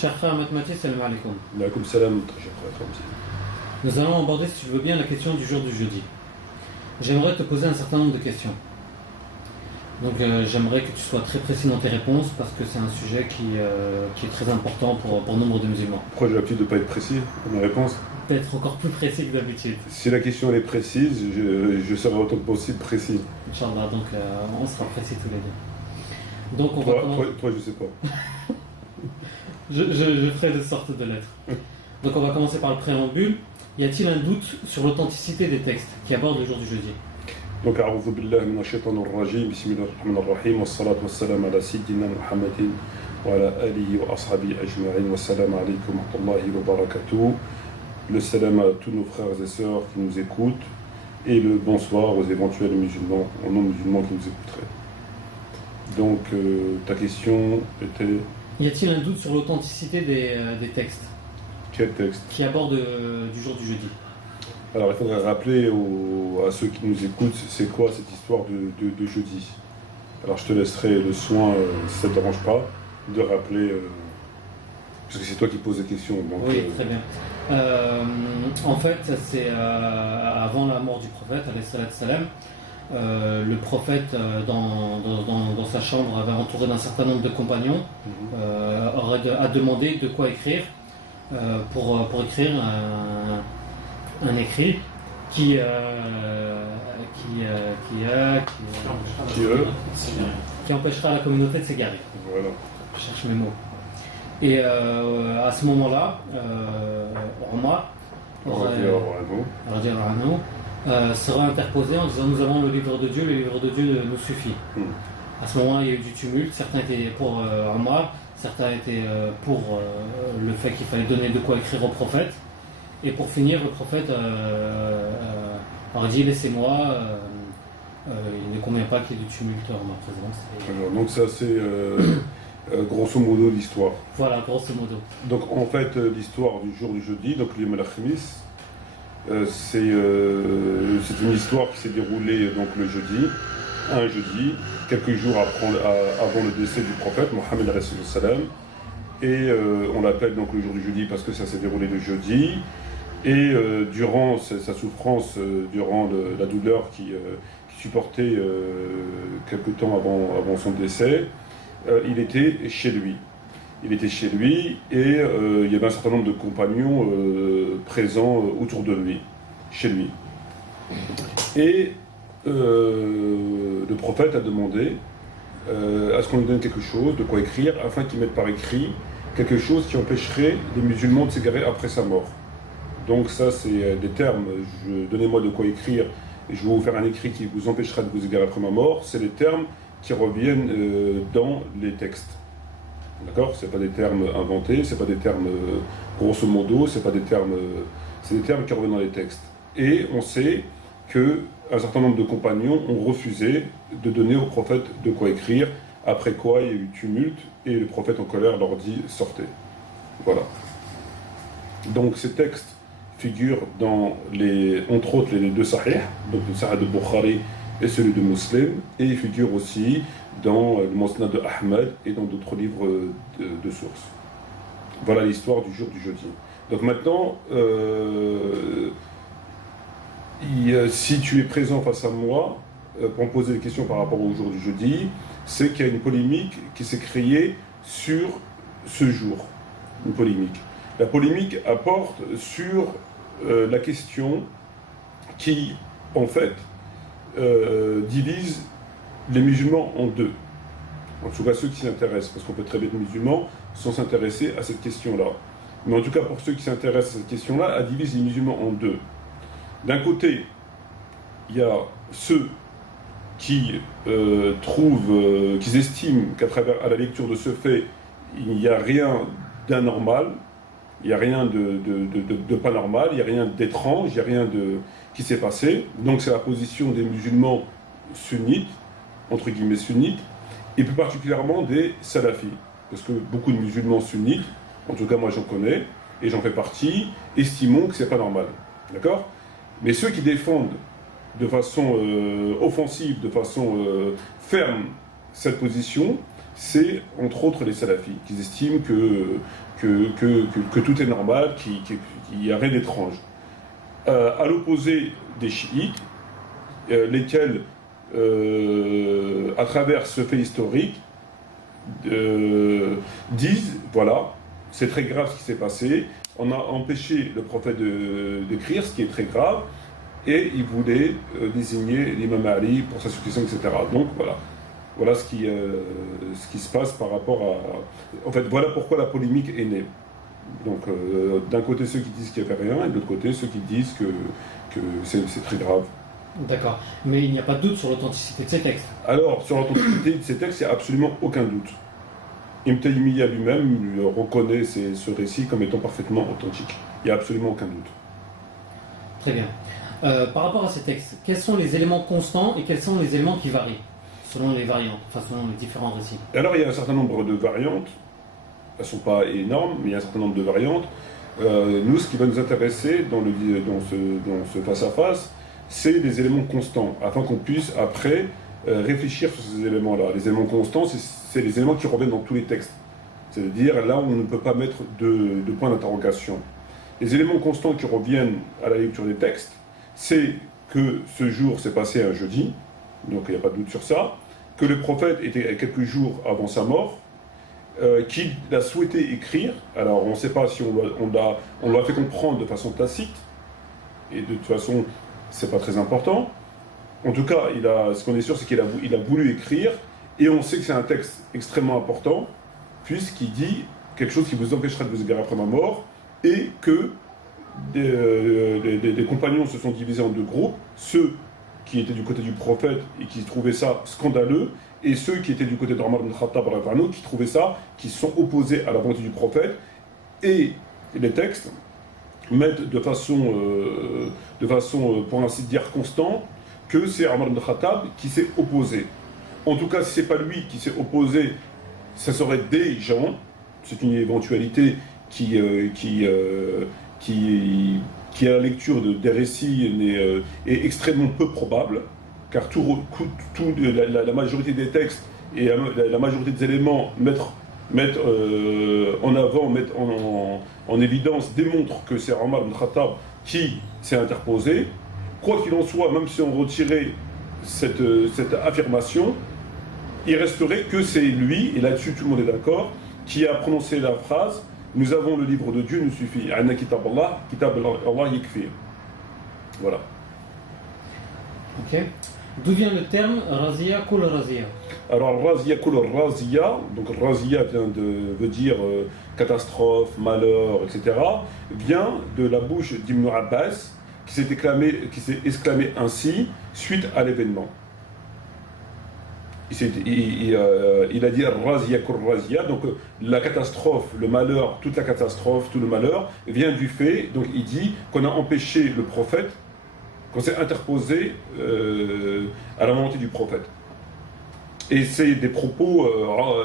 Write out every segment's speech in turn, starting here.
Cher frère mathématique, salam alaikum. Alaikum salam, très cher frère Ramzi. Nous allons aborder, si tu veux bien, la question du jour du jeudi. J'aimerais te poser un certain nombre de questions. Donc j'aimerais que tu sois très précis dans tes réponses parce que c'est un sujet qui est très important pour nombre de musulmans. Pourquoi j'ai l'habitude de ne pas être précis dans mes réponses? D'être encore plus précis que d'habitude. Si la question elle est précise, je serai autant que possible précis. Inch'Allah, donc on sera précis tous les deux. Donc on va toi, je sais pas. je ferai de sorte de l'être. Donc on va commencer par le préambule. Y a-t-il un doute sur l'authenticité des textes qui abordent le jour du jeudi? Donc, a'oudhu billahi minash shaitanir rajim, bismillahir rahmanir rahim, wassalatu wassalamu ala sayyidina Muhammadin wa ala alihi wa ashabihi ajma'in, wassalamu alaykum wa rahmatullahi wa barakatuh. Le salam à tous nos frères et sœurs qui nous écoutent et le bonsoir aux éventuels musulmans, aux non-musulmans qui nous écouteraient. Donc, ta question était... Y a-t-il un doute sur l'authenticité des textes Quel texte qui abordent du jour du jeudi? Alors, il faudrait rappeler à ceux qui nous écoutent, c'est quoi cette histoire de jeudi. Alors, je te laisserai le soin, si ça ne te dérange pas, de rappeler, parce que c'est toi qui poses les questions. Donc, oui, très bien. En fait, c'est avant la mort du prophète, alayhi salam, le prophète, dans sa chambre, avait entouré d'un certain nombre de compagnons, a demandé de quoi écrire pour écrire un écrit qui empêchera la communauté de s'égarer. Voilà. Je cherche mes mots. Et à ce moment-là, Omar sera interposé en disant nous avons le livre de Dieu nous suffit. À ce moment-là, il y a eu du tumulte, certains étaient pour Omar, certains étaient pour le fait qu'il fallait donner de quoi écrire au prophète. Et pour finir, le prophète a dit laissez-moi, il ne convient pas qu'il y ait du tumulte en ma présence. Alors, donc ça c'est grosso modo l'histoire. Voilà, grosso modo. Donc en fait l'histoire du jour du jeudi, donc l'Yom al-Khamis, c'est une histoire qui s'est déroulée donc le jeudi, un jeudi, quelques jours avant le décès du prophète, Mohammed alayhi salam. Et on l'appelle donc le jour du jeudi parce que ça s'est déroulé le jeudi. Et durant sa souffrance, durant la douleur qui supportait quelque temps avant son décès, il était chez lui. Il était chez lui et il y avait un certain nombre de compagnons présents autour de lui, chez lui. Et le prophète a demandé à ce qu'on lui donne quelque chose, de quoi écrire, afin qu'il mette par écrit quelque chose qui empêcherait les musulmans de s'égarer après sa mort. Donc ça, c'est des termes, donnez-moi de quoi écrire, et je vais vous faire un écrit qui vous empêchera de vous égarer après ma mort. C'est des termes qui reviennent dans les textes. D'accord? C'est pas des termes inventés, c'est pas des termes grosso modo, c'est des termes qui reviennent dans les textes. Et on sait qu'un certain nombre de compagnons ont refusé de donner au prophète de quoi écrire, après quoi il y a eu tumulte, et le prophète en colère leur dit « sortez ». Voilà. Donc ces textes figurent dans entre autres les deux Sahih, donc le Sahih de Bukhari et celui de Muslim, et ils figurent aussi dans le Musnad de Ahmed et dans d'autres livres de sources. Voilà l'histoire du jour du jeudi. Donc maintenant, si tu es présent face à moi pour me poser des questions par rapport au jour du jeudi, c'est qu'il y a une polémique qui s'est créée sur ce jour. Une polémique. La polémique apporte sur la question qui, en fait, divise les musulmans en deux. En tout cas, ceux qui s'y intéressent, parce qu'on peut très bien être musulmans sans s'intéresser à cette question-là. Mais en tout cas, pour ceux qui s'intéressent à cette question-là, elle divise les musulmans en deux. D'un côté, il y a ceux qui qui estiment à la lecture de ce fait, il n'y a rien d'anormal, il n'y a rien de pas normal, il n'y a rien d'étrange, il n'y a rien qui s'est passé. Donc c'est la position des musulmans sunnites, entre guillemets sunnites, et plus particulièrement des salafis. Parce que beaucoup de musulmans sunnites, en tout cas moi j'en connais, et j'en fais partie, estimons que c'est pas normal. D'accord? Mais ceux qui défendent de façon offensive, de façon ferme cette position, c'est entre autres les salafis, qui estiment que tout est normal, qu'il n'y a rien d'étrange. À l'opposé des chiites, lesquels, à travers ce fait historique, disent, voilà, c'est très grave ce qui s'est passé, on a empêché le prophète d'écrire, ce qui est très grave, et il voulait désigner l'imam Ali pour sa succession, etc. Donc voilà ce qui se passe par rapport à... En fait, voilà pourquoi la polémique est née. Donc d'un côté ceux qui disent qu'il n'y avait rien, et de l'autre côté ceux qui disent que c'est très grave. D'accord. Mais il n'y a pas de doute sur l'authenticité de ces textes. Alors, sur l'authenticité de ces textes, il n'y a absolument aucun doute. Ibn Taymiyyah lui-même reconnaît ce récit comme étant parfaitement authentique. Il n'y a absolument aucun doute. Très bien. Par rapport à ces textes, quels sont les éléments constants et quels sont les éléments qui varient selon les variantes, enfin selon les différents récits? Alors, il y a un certain nombre de variantes. Elles ne sont pas énormes, mais il y a un certain nombre de variantes. Nous, ce qui va nous intéresser dans ce face-à-face, c'est des éléments constants, afin qu'on puisse après réfléchir sur ces éléments-là. Les éléments constants, c'est les éléments qui reviennent dans tous les textes. C'est-à-dire là où on ne peut pas mettre de point d'interrogation. Les éléments constants qui reviennent à la lecture des textes, c'est que ce jour s'est passé un jeudi, donc il n'y a pas de doute sur ça, que le prophète était quelques jours avant sa mort, qu'il a souhaité écrire. Alors on ne sait pas si on l'a fait comprendre de façon tacite, et de toute façon c'est pas très important. En tout cas, ce qu'on est sûr, c'est qu'il a voulu écrire, et on sait que c'est un texte extrêmement important, puisqu'il dit quelque chose qui vous empêchera de vous égarer après ma mort, et que des compagnons se sont divisés en deux groupes, ceux qui étaient du côté du prophète et qui trouvaient ça scandaleux, et ceux qui étaient du côté d'Omar ibn Khattab qui trouvaient ça, qui se sont opposés à la volonté du prophète. Et les textes mettent de façon pour ainsi dire constante, que c'est Omar ibn Khattab qui s'est opposé. En tout cas, si c'est pas lui qui s'est opposé, ça serait des gens. C'est une éventualité qui à la lecture des récits est extrêmement peu probable, car la majorité des textes et la majorité des éléments mettent en avant, mettent en évidence, démontrent que c'est Omar ibn Khattab qui s'est interposé. Quoi qu'il en soit, même si on retirait cette affirmation, il resterait que c'est lui, et là-dessus tout le monde est d'accord, qui a prononcé la phrase « Nous avons le livre de Dieu, nous suffit. Anna kitab Allah yakfi ». Voilà. Ok. D'où vient le terme Razia Kul Razia? Alors Razia Kul Razia, donc Razia veut dire catastrophe, malheur, etc., vient de la bouche d'Ibn Abbas, qui s'est exclamé ainsi suite à l'événement. Il a dit Razia Kul Razia, donc la catastrophe, le malheur, toute la catastrophe, tout le malheur vient du fait, donc il dit qu'on a empêché le prophète, qu'on s'est interposé à la volonté du prophète. Et c'est des propos,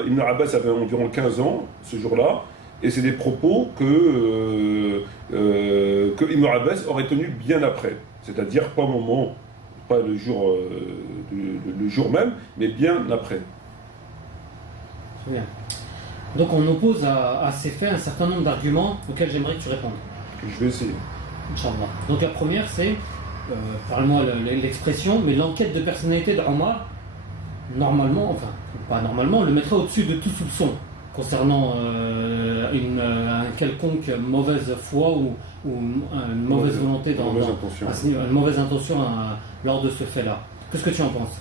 Ibn Abbas avait environ 15 ans ce jour-là, et c'est des propos que Ibn Abbas aurait tenus bien après, c'est-à-dire pas le jour même, mais bien après. Très bien. Donc on oppose à ces faits un certain nombre d'arguments auxquels j'aimerais que tu répondes. Je vais essayer. Inch'Allah. Donc la première c'est, parle-moi l'expression, mais l'enquête de personnalité d'Omar, normalement, enfin pas normalement, le mettrait au-dessus de tout soupçon concernant un quelconque mauvaise foi ou une mauvaise volonté, une mauvaise intention lors de ce fait-là. Qu'est-ce que tu en penses?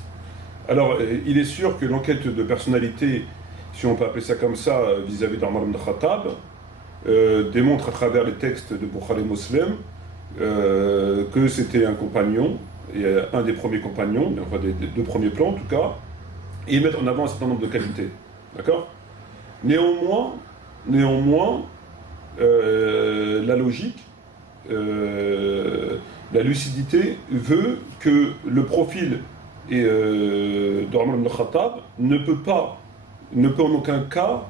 Alors, il est sûr que l'enquête de personnalité, si on peut appeler ça comme ça, vis-à-vis d'Omar ibn Khattab, démontre à travers les textes de Bukhari Muslim que c'était un compagnon, et un des premiers compagnons, enfin des deux premiers plans en tout cas, et ils mettent en avant un certain nombre de qualités. D'accord? Néanmoins, la logique, la lucidité veut que le profil d'Omar ibn Khattab ne peut en aucun cas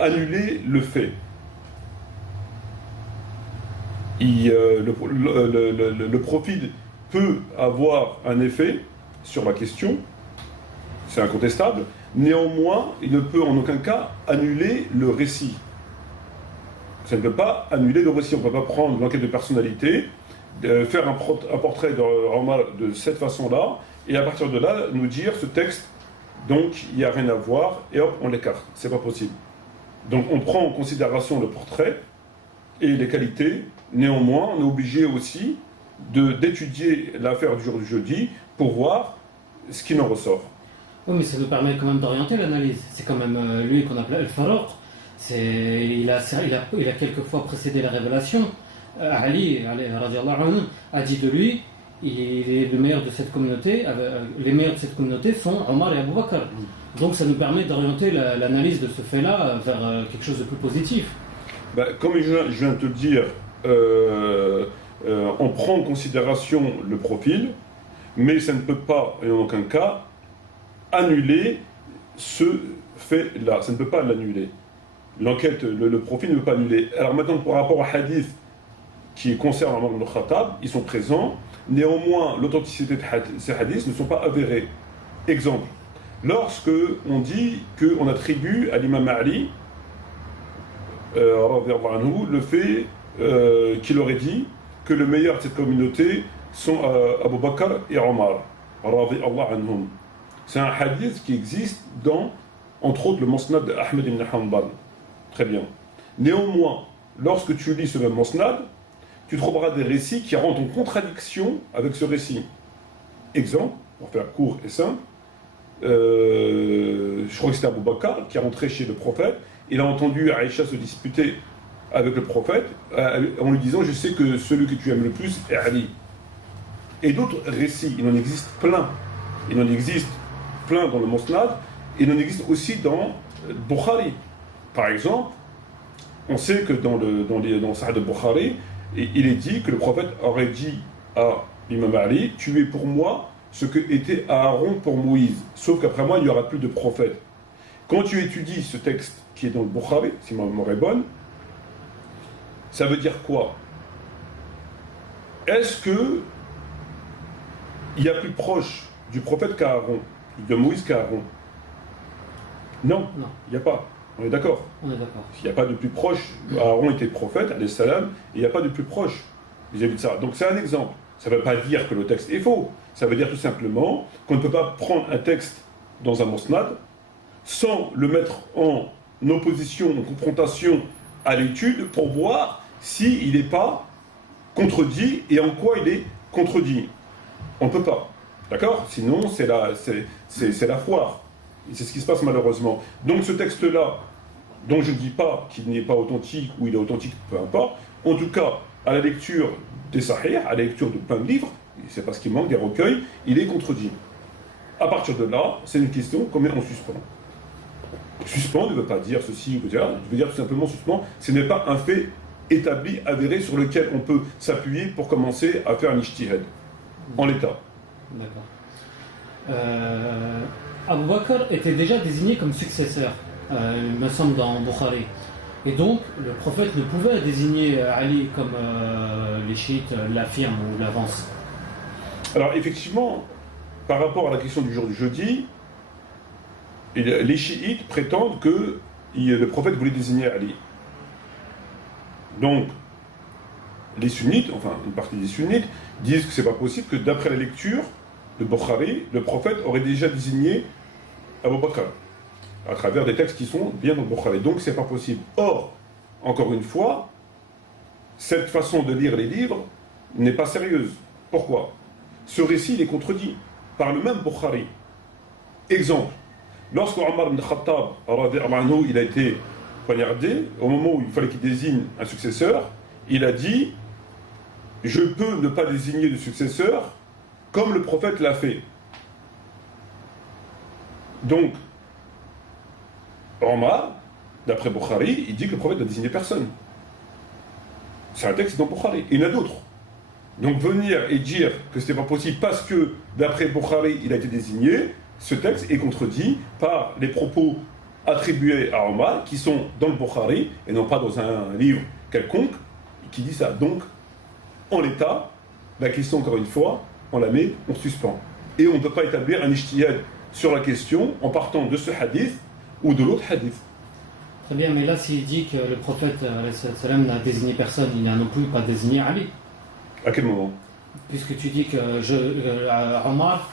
annuler le fait. Le profil peut avoir un effet sur la question, c'est incontestable. Néanmoins, il ne peut en aucun cas annuler le récit. Ça ne peut pas annuler le récit. On ne peut pas prendre l'enquête de personnalité, faire un portrait de Omar de cette façon-là, et à partir de là, nous dire ce texte, donc il n'y a rien à voir, et hop, on l'écarte. C'est pas possible. Donc on prend en considération le portrait et les qualités. Néanmoins, on est obligé aussi d'étudier l'affaire du jour du jeudi pour voir ce qui en ressort. Oui, mais ça nous permet quand même d'orienter l'analyse. C'est quand même lui qu'on appelle Al-Faruq. Il a quelquefois précédé la révélation. Ali radiallahu anhu, a dit de lui, il est le meilleur de cette communauté. Les meilleurs de cette communauté sont Omar et Abu Bakr. Donc ça nous permet d'orienter l'analyse de ce fait-là vers quelque chose de plus positif. Comme je viens de te le dire, on prend en considération le profil, mais ça ne peut pas, en aucun cas, annuler ce fait-là. Ça ne peut pas l'annuler. L'enquête, le profil ne peut pas annuler. Alors maintenant, par rapport au hadith qui concerne Omar ibn Khattab, ils sont présents. Néanmoins, l'authenticité de ces hadiths ne sont pas avérés. Exemple, lorsque on dit qu'on attribue à l'imam Ali le fait qu'il aurait dit que le meilleur de cette communauté sont Abu Bakr et Omar. C'est un hadith qui existe dans, entre autres, le Musnad d'Ahmed ibn Hanbal. Très bien. Néanmoins, lorsque tu lis ce même Musnad, tu trouveras des récits qui rentrent en contradiction avec ce récit. Exemple, pour faire court et simple, je crois que c'était Abu Bakr qui est rentré chez le prophète. Il a entendu Aïcha se disputer avec le prophète en lui disant « Je sais que celui que tu aimes le plus est Ali ». Et d'autres récits, il en existe plein. Il en existe plein dans le Musnad, et il en existe aussi dans Bukhari. Par exemple, on sait que dans le Sahih de Bukhari, il est dit que le prophète aurait dit à l'imam Ali « Tu es pour moi ce que était Aaron pour Moïse, sauf qu'après moi, il n'y aura plus de prophète. » Quand tu étudies ce texte qui est dans le Bukhari, si ma mémoire est bonne, ça veut dire quoi? Est-ce que il y a plus proche du prophète qu'Aaron, de Moïse qu'Aaron? Non, il n'y a pas. On est d'accord? On est d'accord. Il n'y a pas de plus proche. Aaron était prophète, alayhi salam, et il n'y a pas de plus proche vis-à-vis de ça. Donc c'est un exemple. Ça ne veut pas dire que le texte est faux. Ça veut dire tout simplement qu'on ne peut pas prendre un texte dans un musnad sans le mettre en opposition, en confrontation à l'étude pour voir s'il n'est pas contredit et en quoi il est contredit. On ne peut pas. D'accord? Sinon, c'est la foire. Et c'est ce qui se passe malheureusement. Donc ce texte-là, dont je ne dis pas qu'il n'est pas authentique ou il est authentique, peu importe, en tout cas, à la lecture des Sahih, à la lecture de plein de livres, c'est parce qu'il manque des recueils, il est contredit. À partir de là, c'est une question combien on suspend. Suspend ne veut pas dire ceci ou cela, je veux dire tout simplement suspend, ce n'est pas un fait établi, avéré, sur lequel on peut s'appuyer pour commencer à faire un ijtihad en l'état. D'accord. Abu Bakr était déjà désigné comme successeur, il me semble, dans Bukhari. Et donc, le prophète ne pouvait désigner Ali comme les chiites l'affirment ou l'avancent. Alors, effectivement, par rapport à la question du jour du jeudi, les chiites prétendent que le prophète voulait désigner Ali. Donc, les sunnites, enfin une partie des sunnites, disent que c'est pas possible, que d'après la lecture de Bukhari, le prophète aurait déjà désigné Abu Bakr à travers des textes qui sont bien dans Bukhari. Donc c'est pas possible. Or, encore une fois, cette façon de lire les livres n'est pas sérieuse. Pourquoi? Ce récit il est contredit par le même Bukhari. Exemple, lorsque Omar ibn Khattab il a été poignardé, au moment où il fallait qu'il désigne un successeur, il a dit « Je peux ne pas désigner de successeur comme le prophète l'a fait. » Donc, Omar, d'après Bukhari, il dit que le prophète n'a désigné personne. C'est un texte dans Bukhari. Il y en a d'autres. Donc venir et dire que ce n'était pas possible parce que, d'après Bukhari, il a été désigné, ce texte est contredit par les propos attribués à Omar, qui sont dans le Bukhari, et non pas dans un livre quelconque, qui dit ça. Donc, en l'état, la question, encore une fois, on la met, on suspend. Et on ne peut pas établir un ijtihad sur la question en partant de ce hadith ou de l'autre hadith. Très bien, mais là, s'il dit que le prophète salam n'a désigné personne, il n'a non plus pas désigné Ali. À quel moment? Puisque tu dis que Omar.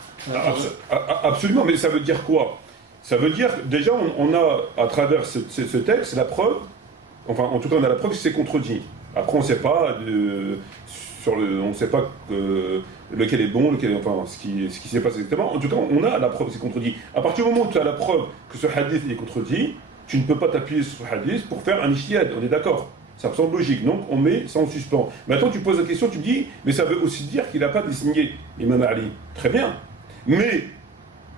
Absolument, mais ça veut dire quoi? Ça veut dire, déjà, on a, à travers ce texte, la preuve, enfin, en tout cas, on a la preuve que c'est contredit. Après, on ne sait pas, on ne sait pas lequel est bon, enfin, ce qui s'est passé exactement. En tout cas, on a la preuve que c'est contredit. À partir du moment où tu as la preuve que ce hadith est contredit, tu ne peux pas t'appuyer sur ce hadith pour faire un ijtihad, on est d'accord? Ça me semble logique, donc on met ça en suspens. Maintenant, tu poses la question, tu me dis, mais ça veut aussi dire qu'il n'a pas désigné l'imam Ali. Très bien. Mais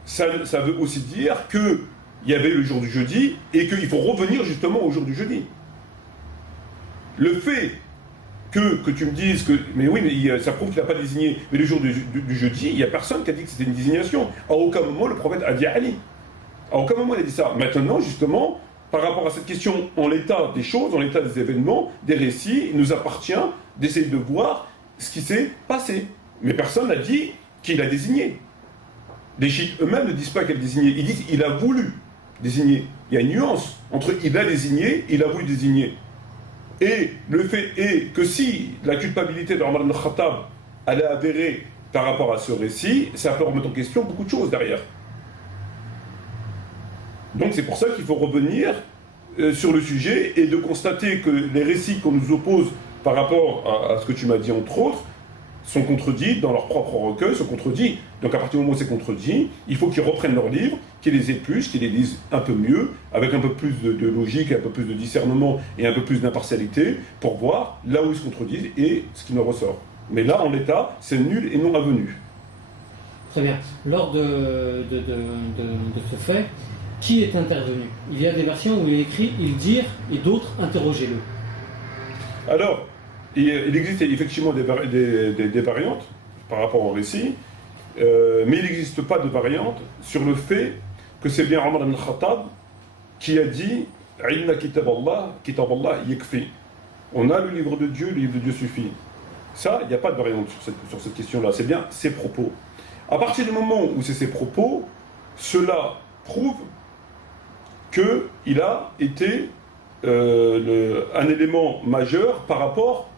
ça veut aussi dire qu'il y avait le jour du jeudi et qu'il faut revenir justement au jour du jeudi. Le fait que tu me dises que, mais oui, mais ça prouve qu'il n'a pas désigné, mais le jour du jeudi, il n'y a personne qui a dit que c'était une désignation. À aucun moment, le prophète a dit Ali. À aucun moment, il a dit ça. Maintenant, justement, par rapport à cette question, en l'état des choses, en l'état des événements, des récits, il nous appartient d'essayer de voir ce qui s'est passé. Mais personne n'a dit qu'il a désigné. Les chiites eux-mêmes ne disent pas qu'il a désigné, ils disent qu'il a voulu désigner. Il y a une nuance entre il a désigné et il a voulu désigner. Et le fait est que si la culpabilité de Omar ibn Khattab allait avérer par rapport à ce récit, ça peut remettre en question beaucoup de choses derrière. Donc c'est pour ça qu'il faut revenir sur le sujet et de constater que les récits qu'on nous oppose par rapport à ce que tu m'as dit entre autres sont contredits dans leur propre recueil, sont contredits. Donc à partir du moment où c'est contredit, il faut qu'ils reprennent leurs livres, qu'ils les épluchent, qu'ils les lisent un peu mieux, avec un peu plus de logique, un peu plus de discernement et un peu plus d'impartialité, pour voir là où ils se contredisent et ce qui me ressort. Mais là, en l'état, c'est nul et non avenu. Très bien. Lors de ce fait, qui est intervenu? Il y a des versions où il est écrit « ils dirent » et d'autres « interrogez-le ». Alors, il existe effectivement des variantes par rapport au récit, mais il n'existe pas de variante sur le fait que c'est bien Omar ibn Khattab qui a dit « Inna kitab Allah yakfi ». On a le livre de Dieu, le livre de Dieu suffit. Ça, il n'y a pas de variante sur cette question-là, c'est bien ses propos. À partir du moment où c'est ses propos, cela prouve qu'il a été un élément majeur par rapport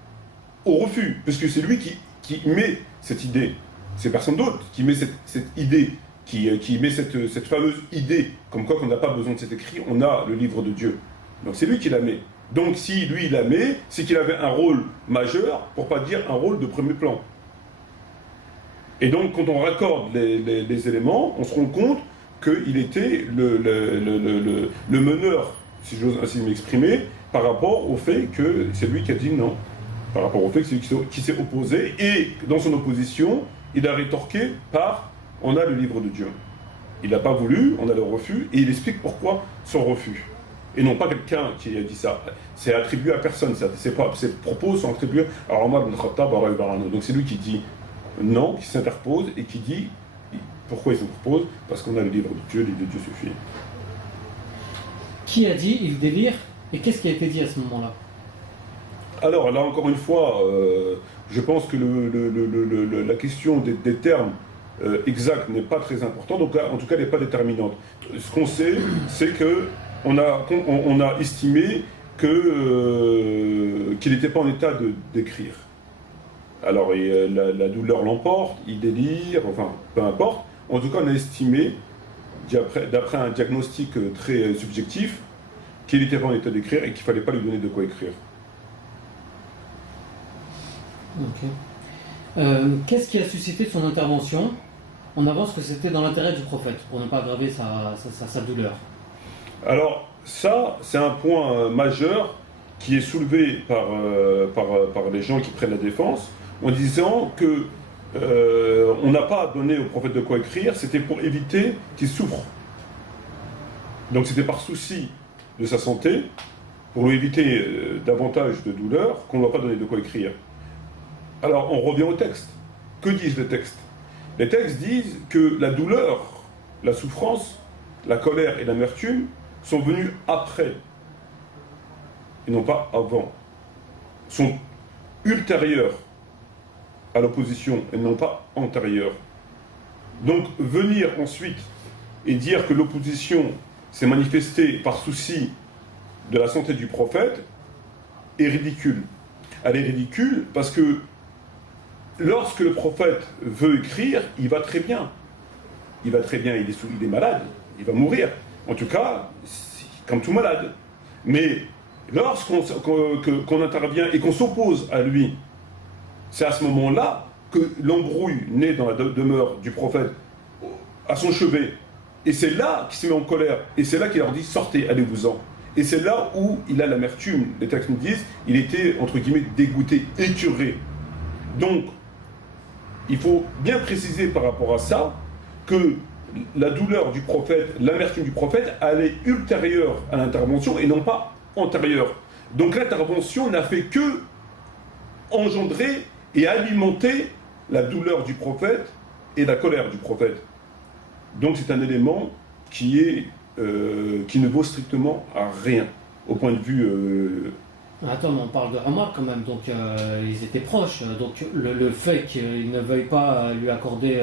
au refus, parce que c'est lui qui met cette idée, c'est personne d'autre qui met cette idée, qui met cette fameuse idée, comme quoi qu'on n'a pas besoin de cet écrit, on a le livre de Dieu. Donc c'est lui qui la met. Donc si lui il la met, c'est qu'il avait un rôle majeur, pour pas dire un rôle de premier plan. Et donc quand on raccorde les éléments, on se rend compte qu'il était le meneur, si j'ose ainsi m'exprimer, par rapport au fait que c'est lui qui a dit non. Par rapport au fait que c'est lui qui s'est opposé, et dans son opposition, il a rétorqué par « on a le livre de Dieu ». Il n'a pas voulu, on a le refus, et il explique pourquoi son refus. Et non pas quelqu'un qui a dit ça. C'est attribué à personne, ses propos sont attribués à Omar ibn Khattab. Donc c'est lui qui dit non, qui s'interpose et qui dit pourquoi il s'interpose, parce qu'on a le livre de Dieu, le livre de Dieu suffit. Qui a dit il délire, et qu'est-ce qui a été dit à ce moment-là? Alors là encore une fois, je pense que la question des termes exacts n'est pas très importante, donc en tout cas elle n'est pas déterminante. Ce qu'on sait, c'est qu'on a estimé qu'il n'était pas en état d'écrire. Alors la douleur l'emporte, il délire, enfin peu importe. En tout cas on a estimé, d'après un diagnostic très subjectif, qu'il n'était pas en état d'écrire et qu'il ne fallait pas lui donner de quoi écrire. Ok. Qu'est-ce qui a suscité son intervention? On avance que c'était dans l'intérêt du prophète, pour ne pas aggraver sa douleur. Alors, ça, c'est un point majeur qui est soulevé par les gens qui prennent la défense, en disant que on n'a pas donné au prophète de quoi écrire, c'était pour éviter qu'il souffre. Donc c'était par souci de sa santé, pour lui éviter davantage de douleur, qu'on ne doit pas donner de quoi écrire. Alors, on revient au texte. Que disent les textes? Les textes disent que la douleur, la souffrance, la colère et l'amertume sont venus après, et non pas avant. Sont ultérieurs à l'opposition, et non pas antérieurs. Donc, venir ensuite et dire que l'opposition s'est manifestée par souci de la santé du prophète est ridicule. Elle est ridicule parce que lorsque le prophète veut écrire, il va très bien. Il va très bien, il est malade, il va mourir. En tout cas, comme tout malade. Mais lorsqu'on intervient et qu'on s'oppose à lui, c'est à ce moment-là que l'embrouille naît dans la demeure du prophète à son chevet. Et c'est là qu'il se met en colère. Et c'est là qu'il leur dit, sortez, allez-vous-en. Et c'est là où il a l'amertume. Les textes nous disent, il était, entre guillemets, dégoûté, écœuré. Donc, il faut bien préciser par rapport à ça que la douleur du prophète, l'amertume du prophète, elle est ultérieure à l'intervention et non pas antérieure. Donc l'intervention n'a fait que engendrer et alimenter la douleur du prophète et la colère du prophète. Donc c'est un élément qui ne vaut strictement à rien au point de vue. Attends, mais on parle de Omar quand même, donc ils étaient proches. Donc le fait qu'il ne veuille pas lui accorder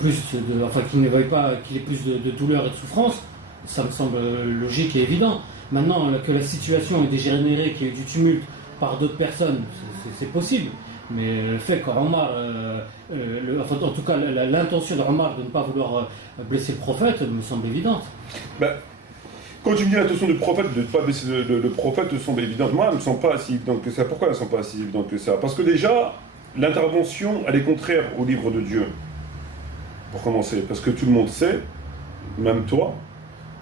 qu'il ne veuille pas qu'il ait plus de douleur et de souffrance, ça me semble logique et évident. Maintenant que la situation est dégénérée, qu'il y ait eu du tumulte par d'autres personnes, c'est possible. Mais le fait qu'Omar, en tout cas l'intention d'Omar de ne pas vouloir blesser le prophète me semble évidente. Quand tu me dis l'intention du prophète de ne pas blesser le prophète, me semble évidente. Moi, elle ne me semble pas si évidente que ça. Pourquoi elle ne me semble pas si évidente que ça? Parce que déjà, l'intervention, elle est contraire au livre de Dieu. Pour commencer, parce que tout le monde sait, même toi,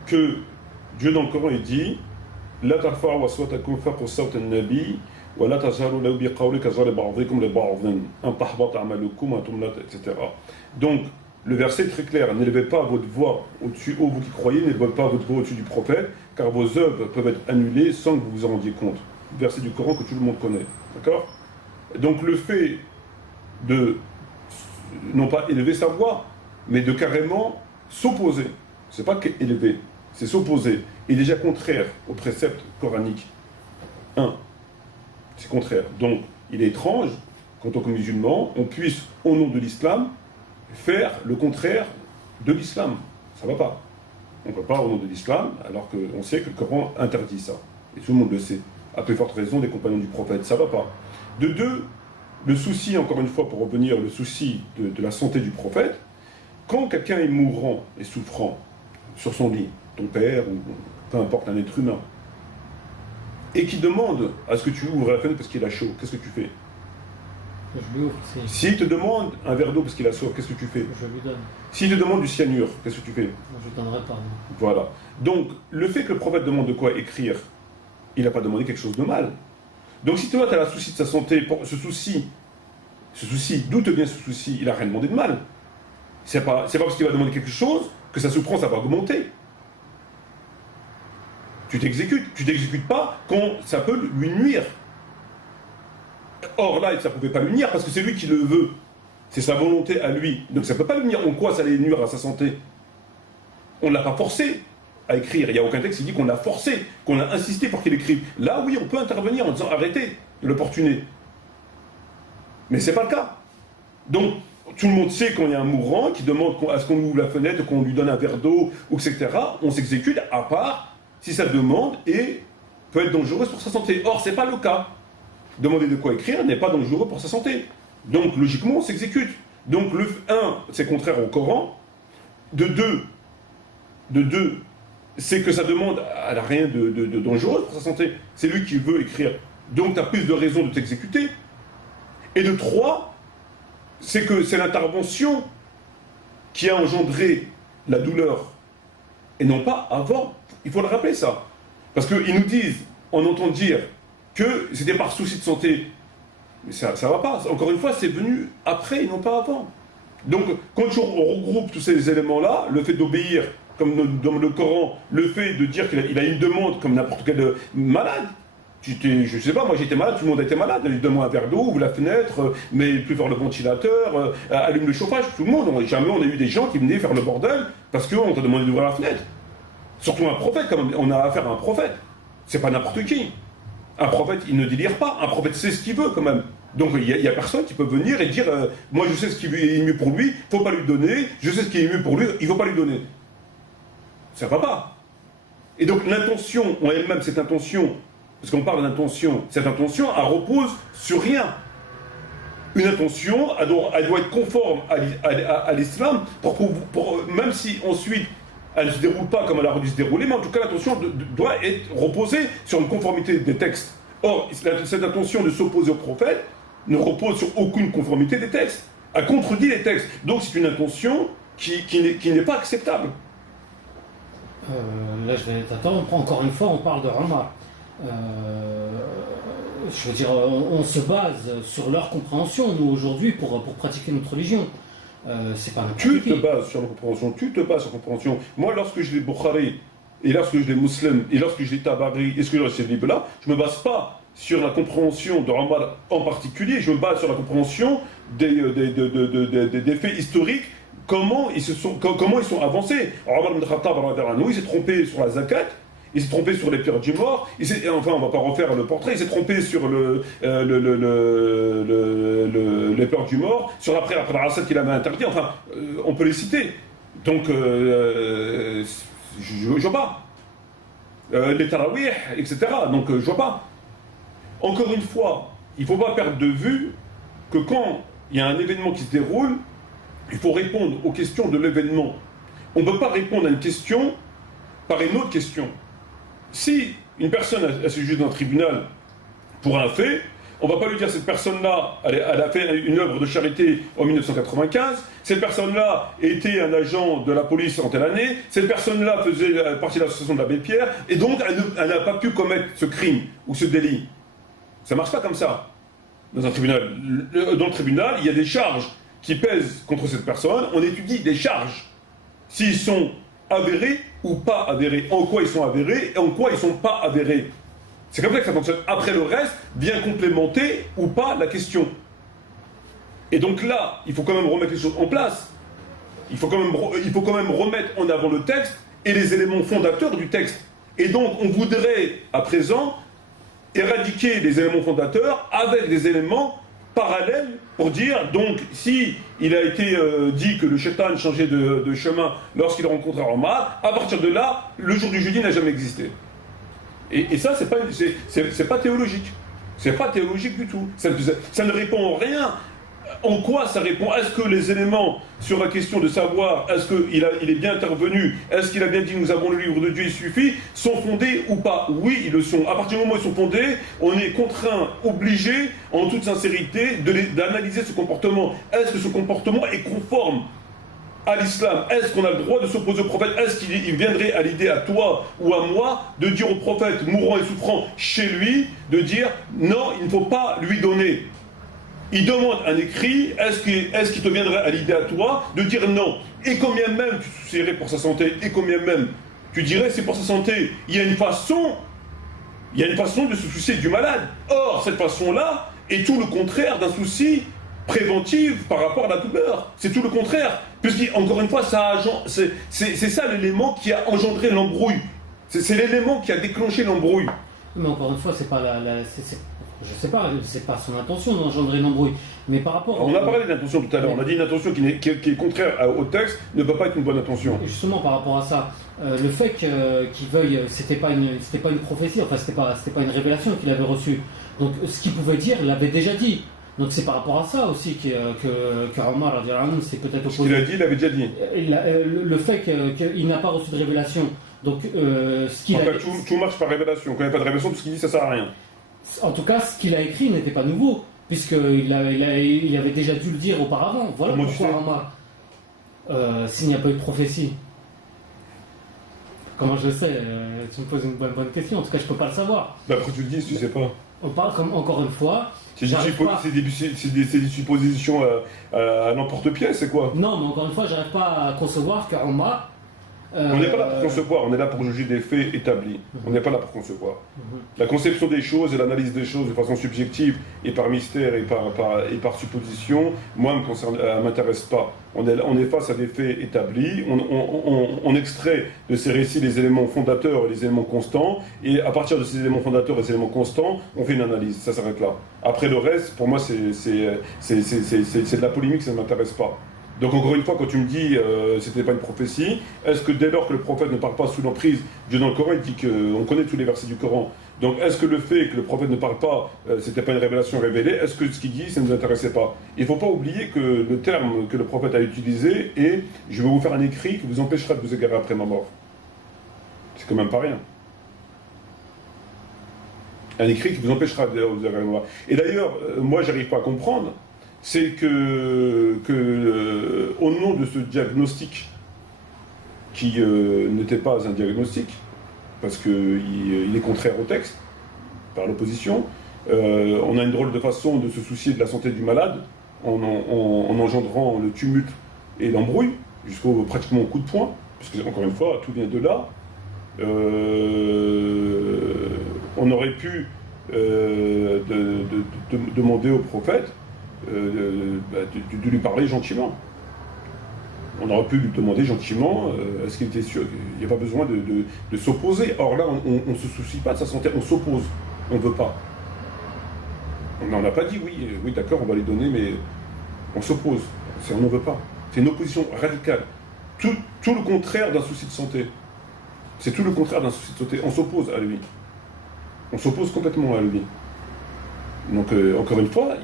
que Dieu dans le Coran il dit La tarfa'u aswatakum fawqa sawti an-nabi wa la tajharu lahu biqawli kajhari ba'dikum li ba'din an tahbata a'malukum wa tumlat, etc. Donc, le verset est très clair, n'élevez pas votre voix au-dessus, vous qui croyez, n'élevez pas votre voix au-dessus du prophète, car vos œuvres peuvent être annulées sans que vous vous en rendiez compte. Verset du Coran que tout le monde connaît. D'accord? Donc le fait de, non pas élever sa voix, mais de carrément s'opposer. C'est pas qu'élever, c'est s'opposer. Et déjà contraire au précepte coranique. C'est contraire. Donc, il est étrange qu'en tant que musulman, on puisse, au nom de l'islam, faire le contraire de l'islam. Ça ne va pas. On ne peut pas au nom de l'islam, alors qu'on sait que le Coran interdit ça. Et tout le monde le sait. À plus forte raison des compagnons du prophète. Ça ne va pas. De deux, le souci, encore une fois, pour revenir, le souci de la santé du prophète, quand quelqu'un est mourant et souffrant sur son lit, ton père ou peu importe un être humain, et qui demande à ce que tu ouvres la fenêtre parce qu'il a chaud, qu'est-ce que tu fais? Je lui ouvre. S'il te demande un verre d'eau parce qu'il a soif, qu'est-ce que tu fais? Je lui donne. S'il te demande du cyanure, qu'est-ce que tu fais? Je ne donnerai pas. Non. Voilà. Donc, le fait que le prophète demande de quoi écrire, il n'a pas demandé quelque chose de mal. Donc, si toi, tu as le souci de sa santé, ce souci, d'où te vient ce souci? Il n'a rien demandé de mal. C'est pas parce qu'il va demander quelque chose que sa souffrance va augmenter. Tu t'exécutes pas quand ça peut lui nuire. Or là, ça ne pouvait pas lui nuire parce que c'est lui qui le veut. C'est sa volonté à lui. Donc ça ne peut pas lui nuire. En quoi ça allait nuire à sa santé? On ne l'a pas forcé à écrire. Il n'y a aucun texte qui dit qu'on l'a forcé, qu'on a insisté pour qu'il écrive. Là, oui, on peut intervenir en disant arrêtez de l'opportuner. Mais ce n'est pas le cas. Donc, tout le monde sait quand il y a un mourant qui demande à ce qu'on ouvre la fenêtre, qu'on lui donne un verre d'eau, etc. On s'exécute à part si sa demande peut être dangereuse pour sa santé. Or, ce n'est pas le cas. Demander de quoi écrire n'est pas dangereux pour sa santé. Donc, logiquement, on s'exécute. Donc, c'est contraire au Coran. De deux, c'est que sa demande, elle n'a rien de dangereux pour sa santé. C'est lui qui veut écrire. Donc, tu as plus de raisons de t'exécuter. Et de trois, c'est que c'est l'intervention qui a engendré la douleur. Et non pas avant. Il faut le rappeler, ça. Parce qu'ils nous disent, on entend dire que c'était par souci de santé. Mais ça ne va pas. Encore une fois, c'est venu après et non pas avant. Donc, quand on regroupe tous ces éléments-là, le fait d'obéir, comme dans le Coran, le fait de dire qu'il a une demande comme n'importe quel malade. Je sais pas, moi j'étais malade, tout le monde était malade. Donne-moi un verre d'eau, ouvre la fenêtre, mets plus fort le ventilateur, allume le chauffage, tout le monde. Jamais on a eu des gens qui venaient faire le bordel parce qu'on t'a demandé d'ouvrir la fenêtre. Surtout un prophète, quand même. On a affaire à un prophète. C'est pas n'importe qui. Un prophète, il ne délire pas. Un prophète sait ce qu'il veut, quand même. Donc il y a personne qui peut venir et dire moi je sais ce qui est mieux pour lui, il ne faut pas lui donner. Je sais ce qui est mieux pour lui, il ne faut pas lui donner. Ça va pas. Et donc l'intention en elle-même, cette intention, parce qu'on parle d'intention, cette intention, elle repose sur rien. Une intention, elle doit être conforme à l'islam, même si ensuite elle ne se déroule pas comme elle aurait dû se dérouler, mais en tout cas l'intention doit être reposée sur une conformité des textes. Or, cette intention de s'opposer au prophète ne repose sur aucune conformité des textes. Elle contredit les textes. Donc c'est une intention qui n'est pas acceptable. Là, je vais t'attendre. Encore une fois, on parle de Omar. Je veux dire, on se base sur leur compréhension, nous, aujourd'hui, pour pratiquer notre religion. C'est pas Tu te bases sur la compréhension, la compréhension. Moi, lorsque je lis Bukhari, et lorsque je lis Muslim, et lorsque je lis Tabari, et ce que je lis ces livres-là, je ne me base pas sur la compréhension de Omar en particulier, je me base sur la compréhension des faits historiques, comment ils sont avancés. Omar ibn Khattab, il s'est trompé sur la zakat, il s'est trompé sur les pierres du mort, enfin on ne va pas refaire le portrait, il s'est trompé sur les pierres du mort, sur la prière après la recette qu'il avait interdit, enfin on peut les citer. Donc je vois pas. Les tarawih, etc. Donc je vois pas. Encore une fois, il ne faut pas perdre de vue que quand il y a un événement qui se déroule, il faut répondre aux questions de l'événement. On ne peut pas répondre à une question par une autre question. Si une personne a se juger dans un tribunal pour un fait, on ne va pas lui dire cette personne-là, elle a fait une œuvre de charité en 1995, cette personne-là était un agent de la police en telle année, cette personne-là faisait partie de l'association de l'abbé Pierre, et donc elle n'a pas pu commettre ce crime ou ce délit. Ça ne marche pas comme ça dans un tribunal. Dans le tribunal, il y a des charges qui pèsent contre cette personne, on étudie des charges. S'ils sont avérés ou pas avérés, en quoi ils sont avérés et en quoi ils ne sont pas avérés. C'est comme ça que ça fonctionne. Après le reste, bien complémenter ou pas la question. Et donc là, il faut quand même remettre les choses en place. Il faut quand même remettre en avant le texte et les éléments fondateurs du texte. Et donc on voudrait à présent éradiquer les éléments fondateurs avec des éléments parallèles pour dire, donc, si il a été dit que le shaitan changeait de chemin lorsqu'il rencontra Omar, à partir de là, le jour du jeudi n'a jamais existé. Et ça, c'est pas théologique. C'est pas théologique du tout. Ça ne répond en rien. En quoi ça répond? Est-ce que les éléments sur la question de savoir est-ce qu'il est bien intervenu, est-ce qu'il a bien dit nous avons le livre de Dieu, il suffit, sont fondés ou pas? Oui, ils le sont. À partir du moment où ils sont fondés, on est contraint, obligé, en toute sincérité, d'analyser ce comportement. Est-ce que ce comportement est conforme à l'islam? Est-ce qu'on a le droit de s'opposer au prophète? Est-ce qu'il viendrait à l'idée à toi ou à moi de dire au prophète mourant et souffrant chez lui, de dire non, il ne faut pas lui donner? Il demande un écrit, est-ce qu'il te viendrait à l'idée à toi de dire non? Et combien même tu te soucierais pour sa santé? Et combien même tu dirais c'est pour sa santé? Il y a une façon de se soucier du malade. Or, cette façon-là est tout le contraire d'un souci préventif par rapport à la douleur. C'est tout le contraire. Puisqu'encore une fois, c'est ça l'élément qui a engendré l'embrouille. C'est l'élément qui a déclenché l'embrouille. Mais encore une fois, c'est pas je sais pas, c'est pas son intention d'engendrer une embrouille. Mais par rapport... On a parlé d'intention tout à l'heure, on a dit une intention qui est contraire au texte ne peut pas être une bonne intention. Justement par rapport à ça, le fait qu'il veuille, c'était pas une prophétie, enfin c'était pas une révélation qu'il avait reçue. Donc ce qu'il pouvait dire, il l'avait déjà dit. Donc c'est par rapport à ça aussi que Omar c'est peut-être opposé. Ce qu'il a dit, il l'avait déjà dit. Le fait qu'il n'a pas reçu de révélation. Donc ce qu'il tout marche par révélation. Quand il n'y a pas de révélation, tout ce qu'il dit, ça sert à rien. En tout cas, ce qu'il a écrit n'était pas nouveau, puisqu'il avait déjà dû le dire auparavant. Voilà pourquoi Omar, s'il n'y a pas eu de prophétie. Comment je sais tu me poses une bonne question, en tout cas je ne peux pas le savoir. Bah après tu le dis si tu ne sais pas. On parle encore une fois... C'est des suppositions à n'importe-pièce, c'est quoi? Non, mais encore une fois, j'arrive pas à concevoir qu'Omar... on n'est pas là pour concevoir, on est là pour juger des faits établis. On n'est pas là pour concevoir. La conception des choses et l'analyse des choses de façon subjective et par mystère et par supposition, moi, ne m'intéresse pas. On est face à des faits établis, on extrait de ces récits les éléments fondateurs et les éléments constants, et à partir de ces éléments fondateurs et ces éléments constants, on fait une analyse, ça s'arrête là. Après le reste, pour moi, c'est de la polémique, ça ne m'intéresse pas. Donc encore une fois, quand tu me dis c'était pas une prophétie, est-ce que dès lors que le prophète ne parle pas sous l'emprise, Dieu dans le Coran il dit qu'on connaît tous les versets du Coran, donc est-ce que le fait que le prophète ne parle pas, c'était pas une révélation révélée, est-ce que ce qu'il dit, ça ne nous intéressait pas? Il ne faut pas oublier que le terme que le prophète a utilisé est « je vais vous faire un écrit qui vous empêchera de vous égarer après ma mort ». C'est quand même pas rien. Un écrit qui vous empêchera de vous égarer après ma mort. Et d'ailleurs, moi j'arrive pas à comprendre, c'est que au nom de ce diagnostic, qui n'était pas un diagnostic, parce qu'il est contraire au texte, par l'opposition, on a une drôle de façon de se soucier de la santé du malade, en engendrant le tumulte et l'embrouille, jusqu'au pratiquement au coup de poing, parce que, encore une fois, tout vient de là. On aurait pu demander au prophète de lui parler gentiment. On aurait pu lui demander gentiment, est-ce qu'il était sûr qu'il n'y a pas besoin de s'opposer. Or là, on ne se soucie pas de sa santé, on s'oppose, on ne veut pas. On n'en a pas dit, oui d'accord, on va les donner, mais on s'oppose, on ne veut pas. C'est une opposition radicale. Tout le contraire d'un souci de santé. C'est tout le contraire d'un souci de santé. On s'oppose à lui. On s'oppose complètement à lui. Donc, encore une fois,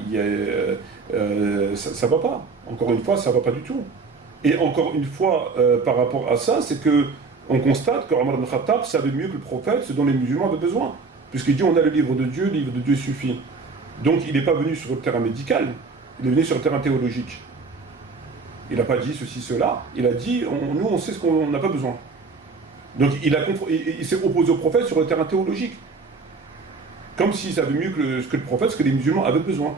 ça ne va pas. Encore une fois, ça ne va pas du tout. Et encore une fois, par rapport à ça, c'est qu'on constate que Omar ibn Khattab savait mieux que le prophète ce dont les musulmans avaient besoin. Puisqu'il dit on a le livre de Dieu suffit. Donc il n'est pas venu sur le terrain médical, il est venu sur le terrain théologique. Il n'a pas dit ceci, cela, il a dit nous on sait ce qu'on n'a pas besoin. Donc il s'est opposé au prophète sur le terrain théologique. Comme s'il savait mieux que le prophète, ce que les musulmans avaient besoin.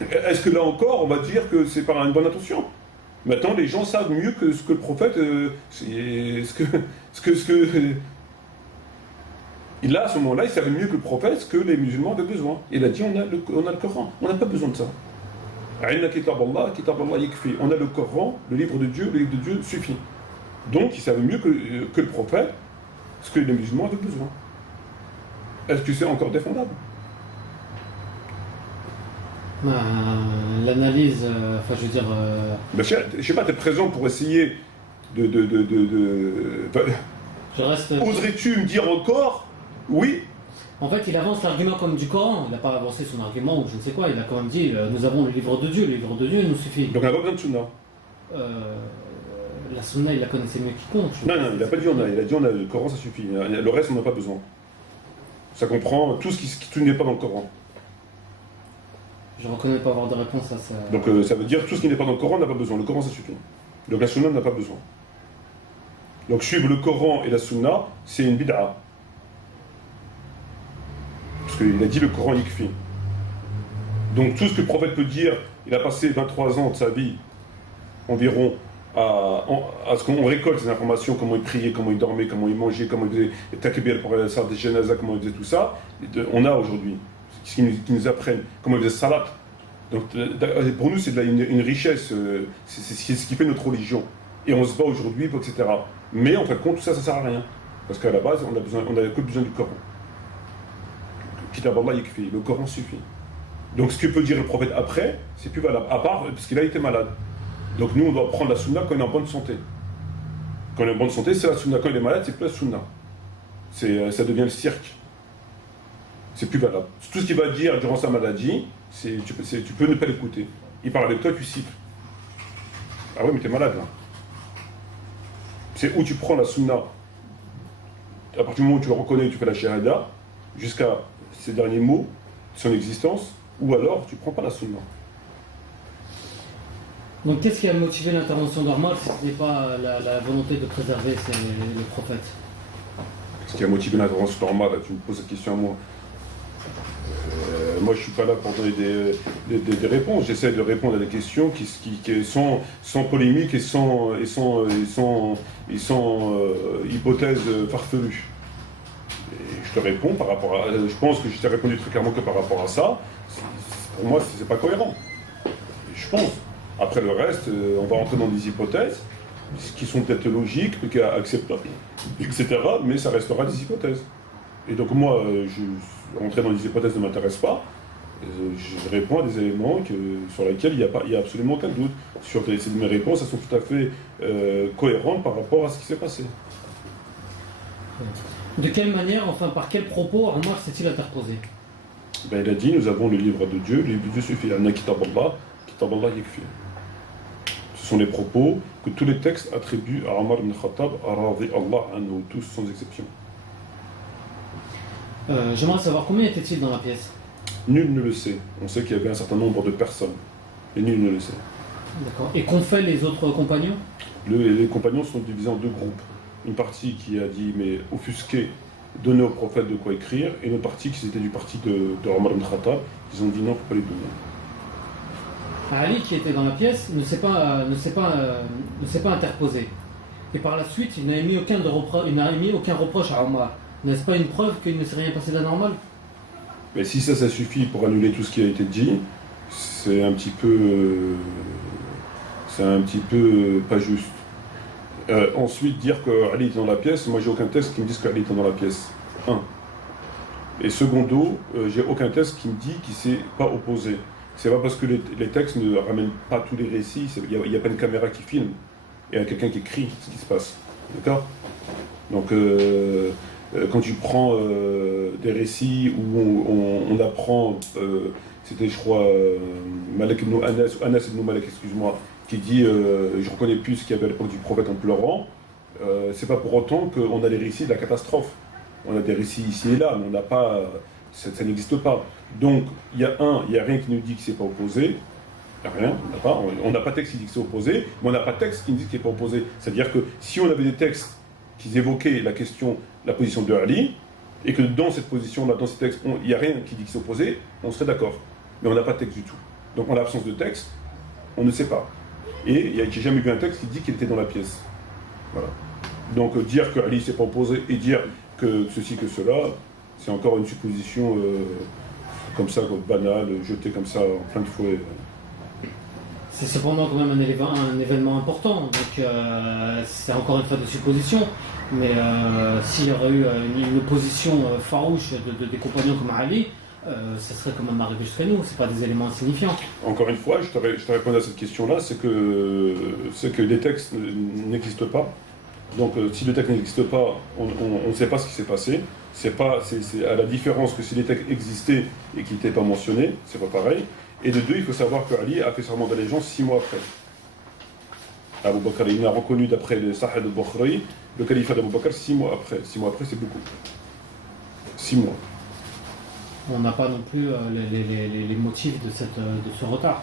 Est-ce que là encore, on va dire que c'est par une bonne intention? Maintenant, les gens savent mieux que ce que le prophète... Là, à ce moment-là, il savait mieux que le prophète ce que les musulmans avaient besoin. Il a dit, on a le Coran, on n'a pas besoin de ça. On a le Coran, le livre de Dieu suffit. Donc, il savait mieux que le prophète ce que les musulmans avaient besoin. Est-ce que c'est encore défendable? L'analyse, enfin je veux dire... je sais pas, tu es présent pour essayer Oserais-tu me dire encore oui? En fait, il avance l'argument comme du Coran, il n'a pas avancé son argument ou je ne sais quoi, il a quand même dit nous avons le livre de Dieu nous suffit. Donc on n'a pas besoin de Sunna. La Sunna, il la connaissait mieux quiconque. Non, il n'a pas dit on a, il a dit on a le Coran, ça suffit. Le reste, on n'a pas besoin. Ça comprend tout ce qui n'est pas dans le Coran. Je ne reconnais pas avoir de réponse à ça. Donc ça veut dire tout ce qui n'est pas dans le Coran n'a pas besoin. Le Coran, ça suffit. Donc la Sunna n'a pas besoin. Donc suivre le Coran et la Sunna, c'est une bid'a. Parce qu'il a dit le Coran yakfi. Donc tout ce que le prophète peut dire, il a passé 23 ans de sa vie environ à ce qu'on récolte ces informations, comment il priait, comment il dormait, comment il mangeait, comment il faisait takbir pour la des janazas, comment il faisait tout ça. On a aujourd'hui ce qui nous apprennent, comment il faisait salat. Donc pour nous c'est une richesse, c'est ce qui fait notre religion. Et on se bat aujourd'hui, etc. Mais en fin de compte, tout ça, ça sert à rien. Parce qu'à la base, on a que besoin du Coran. Kitab Allah yakfi, le Coran suffit. Donc ce que peut dire le prophète après, c'est plus valable. À part, parce qu'il a été malade. Donc nous, on doit prendre la sunna quand on est en bonne santé. Quand on est en bonne santé, c'est la sunna. Quand il est malade, c'est plus la sunna. Ça devient le cirque. C'est plus valable. Tout ce qu'il va dire durant sa maladie, tu peux ne pas l'écouter. Il parle avec toi, tu siffles. Ah ouais, mais t'es malade là. C'est où tu prends la sunna, à partir du moment où tu le reconnais, tu fais la shahada, jusqu'à ces derniers mots de son existence, ou alors tu ne prends pas la sunna. Donc qu'est-ce qui a motivé l'intervention d'Omar si ce n'est pas la volonté de préserver le prophète? Qu'est-ce qui a motivé l'intervention d'Omar? Tu me poses cette question à moi. Moi, je ne suis pas là pour donner des réponses. J'essaie de répondre à des questions qui sont sans polémique et sans hypothèses farfelues. Et je te réponds par rapport à... Je pense que je t'ai répondu très clairement que par rapport à ça. Pour moi, c'est pas cohérent. Je pense. Après le reste, on va rentrer dans des hypothèses qui sont peut-être logiques, acceptables, etc. Mais ça restera des hypothèses. Et donc moi, rentrer dans des hypothèses ne m'intéresse pas. Je réponds à des éléments sur lesquels il y a absolument aucun doute. Mes réponses, elles sont tout à fait cohérentes par rapport à ce qui s'est passé. De quelle manière, enfin par quel propos Omar s'est-il interposé? Ben, il a dit, nous avons le livre de Dieu, le livre de Dieu suffit. Anna kitab Allah yakfi. Ce sont les propos que tous les textes attribuent à Omar ibn Khattab, à Radi Allah anhu, tous sans exception. J'aimerais savoir combien était-il dans la pièce? Nul ne le sait. On sait qu'il y avait un certain nombre de personnes, et nul ne le sait. D'accord. Et qu'ont fait les autres compagnons? Les compagnons sont divisés en deux groupes. Une partie qui a dit, mais offusqué, donner au prophète de quoi écrire, et une autre partie qui était du parti de Omar ibn Khattab, ils ont dit non, il ne faut pas les donner. Ali, qui était dans la pièce, ne s'est pas interposé. Et par la suite, il n'a mis aucun reproche à Omar. N'est-ce pas une preuve qu'il ne s'est rien passé d'anormal? Mais si ça suffit pour annuler tout ce qui a été dit, c'est un petit peu pas juste. Ensuite, dire que Ali était dans la pièce, moi j'ai aucun texte qui me dise qu'Ali était dans la pièce. Un. Et secondo, j'ai aucun texte qui me dit qu'il ne s'est pas opposé. C'est pas parce que les textes ne ramènent pas tous les récits, il n'y a pas une caméra qui filme, il y a quelqu'un qui écrit ce qui se passe. D'accord? Donc, quand tu prends des récits où on apprend, c'était je crois Malik ibn Anas ibn Malik, excuse-moi, qui dit je reconnais plus ce qu'il y avait à l'époque du prophète en pleurant, c'est pas pour autant qu'on a les récits de la catastrophe. On a des récits ici et là, mais on n'a pas, ça n'existe pas. Donc il y a rien qui nous dit qu'il ne s'est pas opposé. Rien, on n'a pas de texte qui dit que c'est opposé, mais on n'a pas de texte qui nous dit qu'il n'est pas opposé. C'est-à-dire que si on avait des textes qui évoquaient la position de Ali, et que dans cette position-là, dans ces textes, il n'y a rien qui dit qu'il s'est opposé, on serait d'accord. Mais on n'a pas de texte du tout. Donc en l'absence de texte, on ne sait pas. Et j'ai jamais vu un texte qui dit qu'il était dans la pièce. Voilà. Donc dire que Ali ne s'est pas opposé et dire que ceci, que cela, c'est encore une supposition comme ça, banale, jetée comme ça en plein de fouet. C'est cependant quand même un événement important, donc c'est encore une fois de supposition. Mais s'il y aurait eu une opposition farouche des compagnons comme Ali, ça serait quand même arrivé jusqu'à nous, c'est pas des éléments insignifiants. Encore une fois, je te réponds à cette question-là, c'est que les textes n'existent pas. Donc si le texte n'existe pas, on ne sait pas ce qui s'est passé. C'est à la différence que si les textes existaient et qu'ils n'étaient pas mentionnés, c'est pas pareil. Et de deux, il faut savoir que Ali a fait serment d'allégeance 6 mois après. Abu Bakr, il a reconnu d'après le Sahih al-Bukhari le califat d'Abu Bakr 6 mois après. 6 mois après, c'est beaucoup. 6 mois. On n'a pas non plus les motifs de ce retard.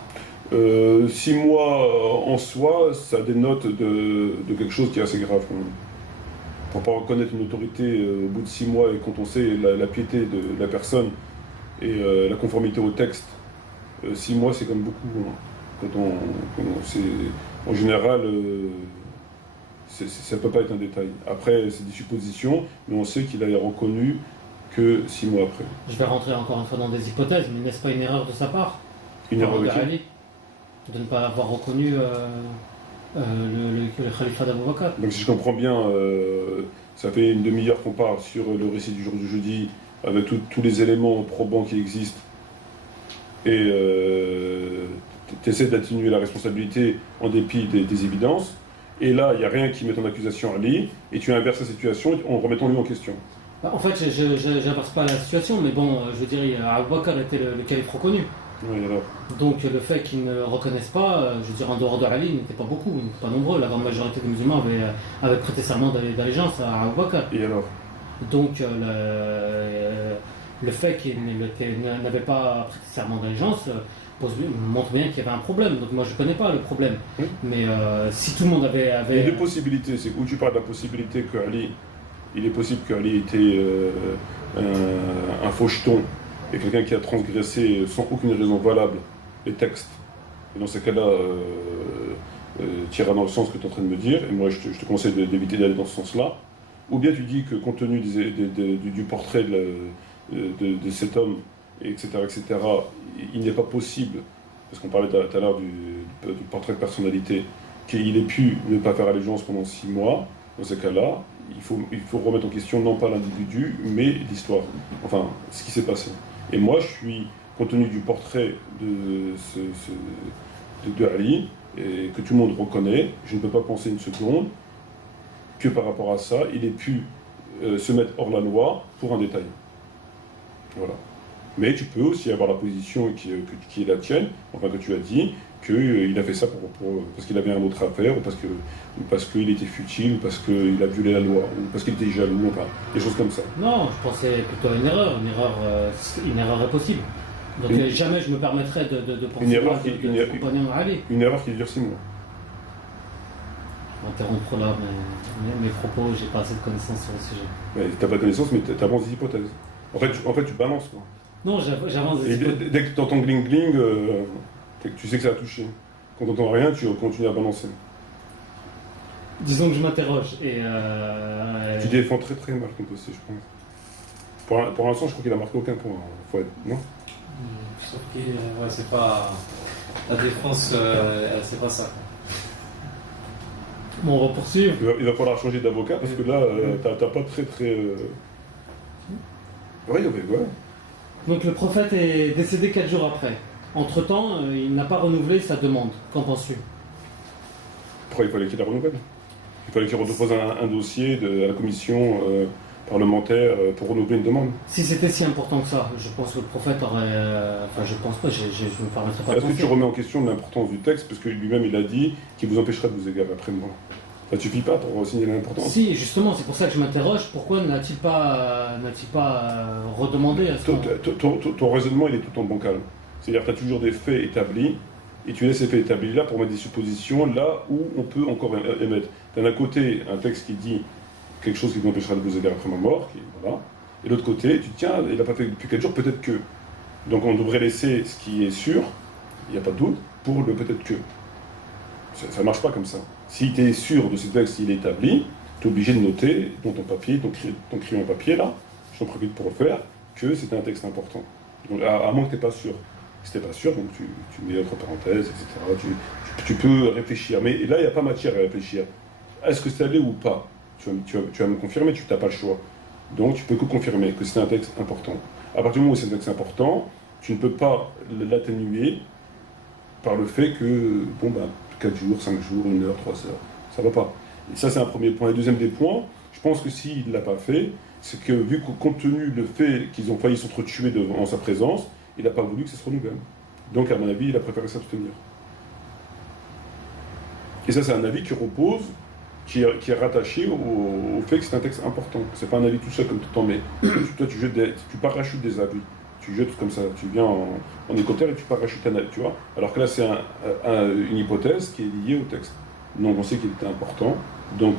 6 mois en soi, ça dénote de quelque chose qui est assez grave. Pour ne pas reconnaître une autorité au bout de 6 mois et quand on sait la piété de la personne et la conformité au texte, 6 mois c'est comme beaucoup. En général, ça ne peut pas être un détail. Après, c'est des suppositions, mais on sait qu'il a reconnu que 6 mois après. Je vais rentrer encore une fois dans des hypothèses, mais n'est-ce pas une erreur de sa part? Une erreur de Ali, de ne pas avoir reconnu le califat d'Abu Bakr. Donc si je comprends bien, ça fait une demi-heure qu'on parle sur le récit du jour du jeudi, avec tous les éléments probants qui existent, et tu essaies d'atténuer la responsabilité en dépit des évidences, et là, il n'y a rien qui met en accusation Ali, et tu inverses la situation en remettant lui en question. En fait, je n'inverse pas la situation, mais bon, je veux dire, Abu Bakr était le calife reconnu. Oui, alors. Donc le fait qu'ils ne reconnaissent pas, je veux dire, en dehors de Ali, ils n'étaient pas beaucoup, ils n'étaient pas nombreux. La grande majorité des musulmans avaient prêté serment d'allégeance à Abu Bakr. Et alors? Donc le fait qu'ils n'avaient pas prêté serment d'allégeance montre bien qu'il y avait un problème. Donc moi je ne connais pas le problème. Oui. Mais si tout le monde avait... Il y a deux possibilités. C'est où tu parles de la possibilité que Ali... Il est possible qu'Ali était un faucheton et quelqu'un qui a transgressé sans aucune raison valable les textes. Et dans ces cas-là, tu iras dans le sens que tu es en train de me dire, et moi je te conseille d'éviter d'aller dans ce sens-là. Ou bien tu dis que compte tenu du portrait de cet homme, etc., il n'est pas possible, parce qu'on parlait tout à l'heure du portrait de personnalité, qu'il ait pu ne pas faire allégeance pendant 6 mois. Dans ces cas-là, il faut remettre en question non pas l'individu, mais l'histoire, enfin ce qui s'est passé. Et moi je suis compte tenu du portrait de Ali, et que tout le monde reconnaît, je ne peux pas penser une seconde que par rapport à ça, il ait pu se mettre hors la loi pour un détail. Voilà. Mais tu peux aussi avoir la position qui est la tienne, enfin que tu as dit, qu'il a fait ça parce qu'il avait un autre affaire, ou parce qu'il était futile, ou parce qu'il a violé la loi, ou parce qu'il était jaloux, enfin, des choses comme ça. Non, je pensais plutôt à une erreur. Une erreur est possible. Donc jamais je me permettrais de penser une erreur de compagnon Ali. Une erreur qui dure 6 mois. Interrompre là mes propos, j'ai pas assez de connaissances sur le sujet. Ouais, t'as pas de connaissance, mais t'avances des hypothèses. En fait, tu balances, quoi. Non, j'avance des hypothèses. Dès que tu entends gling-gling, tu sais que ça a touché. Quand tu n'entends rien, tu continues à balancer. Disons que je m'interroge et... Tu défends très très mal ton dossier, je pense. Pour l'instant, je crois qu'il a marqué aucun point. Faut être, non. Sauf que c'est pas... La défense, c'est pas ça. Bon, on va poursuivre. Il va falloir changer d'avocat parce que là, t'as pas très... Ouais. Donc le prophète est décédé 4 jours après. Entre-temps, il n'a pas renouvelé sa demande. Qu'en penses-tu? Pourquoi il fallait qu'il la renouvelle? Il fallait qu'il dépose un dossier à la commission parlementaire pour renouveler une demande. Si c'était si important que ça, je pense que le prophète aurait... Enfin, je pense pas, je me permettrai pas de penser. Est-ce que tu remets en question l'importance du texte? Parce que lui-même, il a dit qu'il vous empêcherait de vous égarer après moi. Ça ne suffit pas pour signaler l'importance. Si, justement, c'est pour ça que je m'interroge. Pourquoi n'a-t-il pas redemandé à ce ton raisonnement, il est tout en bancal. C'est-à-dire que tu as toujours des faits établis, et tu laisses ces faits établis là pour mettre des suppositions là où on peut encore émettre. Tu as d'un côté un texte qui dit quelque chose qui vous empêchera de vous égarer après ma mort, voilà. Et de l'autre côté, tu te tiens, il n'a pas fait depuis 4 jours, peut-être que. Donc on devrait laisser ce qui est sûr, il n'y a pas de doute, pour le peut-être que. Ça ne marche pas comme ça. Si tu es sûr de ce texte, s'il est établi, tu es obligé de noter dans ton papier, ton crayon papier là, je t'en profite pour le faire, que c'est un texte important. Donc, à moins que tu n'es pas sûr. Si tu n'es pas sûr, donc tu mets entre parenthèses, etc. Tu peux réfléchir. Mais là, il n'y a pas matière à réfléchir. Est-ce que c'est allé ou pas? Tu vas me confirmer, tu n'as pas le choix. Donc tu peux que confirmer que c'est un texte important. À partir du moment où c'est un texte important, tu ne peux pas l'atténuer par le fait que, 4 jours, 5 jours, 1 heure, 3 heures, ça ne va pas. Et ça, c'est un premier point. Le deuxième des points, je pense que s'il ne l'a pas fait, c'est que, vu que compte tenu le fait qu'ils ont failli s'entretuer en sa présence, il n'a pas voulu que ça se renouvelle. Donc, à mon avis, il a préféré s'abstenir. Et ça, c'est un avis qui repose, qui est rattaché au fait que c'est un texte important. C'est pas un avis tout seul comme tout en met. Toi, tu parachutes des avis. Tu jettes comme ça, tu viens en écotère et tu parachutes un avis, tu vois. Alors que là, c'est une hypothèse qui est liée au texte. Donc, on sait qu'il était important. Donc,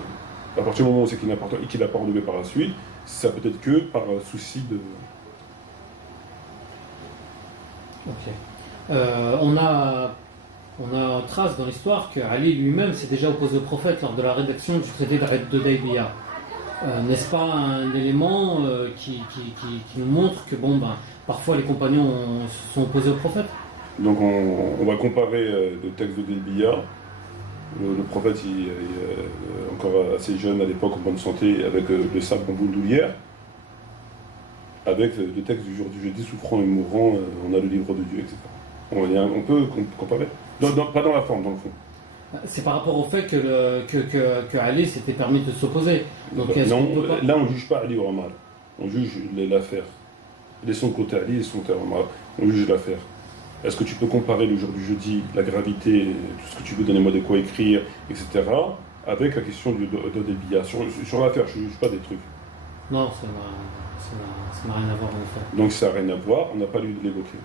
à partir du moment où on sait qu'il est important et qu'il n'a pas renouvelé par la suite, ça peut être que par souci de... Ok. On a trace dans l'histoire que Ali lui-même s'est déjà opposé au prophète lors de la rédaction du traité de Daybiyah. N'est-ce pas un élément qui nous montre que parfois les compagnons se sont opposés au prophète? Donc on va comparer le texte de Daybiyah. Le prophète il est encore assez jeune à l'époque, en bonne santé, avec le sabre en boule avec le texte du jour du jeudi, souffrant et mourant, on a le livre de Dieu, etc. On peut comparer. Pas dans la forme, dans le fond. C'est par rapport au fait que Ali s'était permis de s'opposer. Donc, là, on ne juge pas Ali ou Omar. On juge l'affaire. Laissons de côté Ali, laissons de côté Omar. On juge l'affaire. Est-ce que tu peux comparer le jour du jeudi, la gravité, tout ce que tu veux, donnez-moi de quoi écrire, etc., avec la question de Daybiyah sur l'affaire, je ne juge pas des trucs. Non, ça n'a rien à voir en effet. Donc ça n'a rien à voir, on n'a pas lieu de l'évoquer.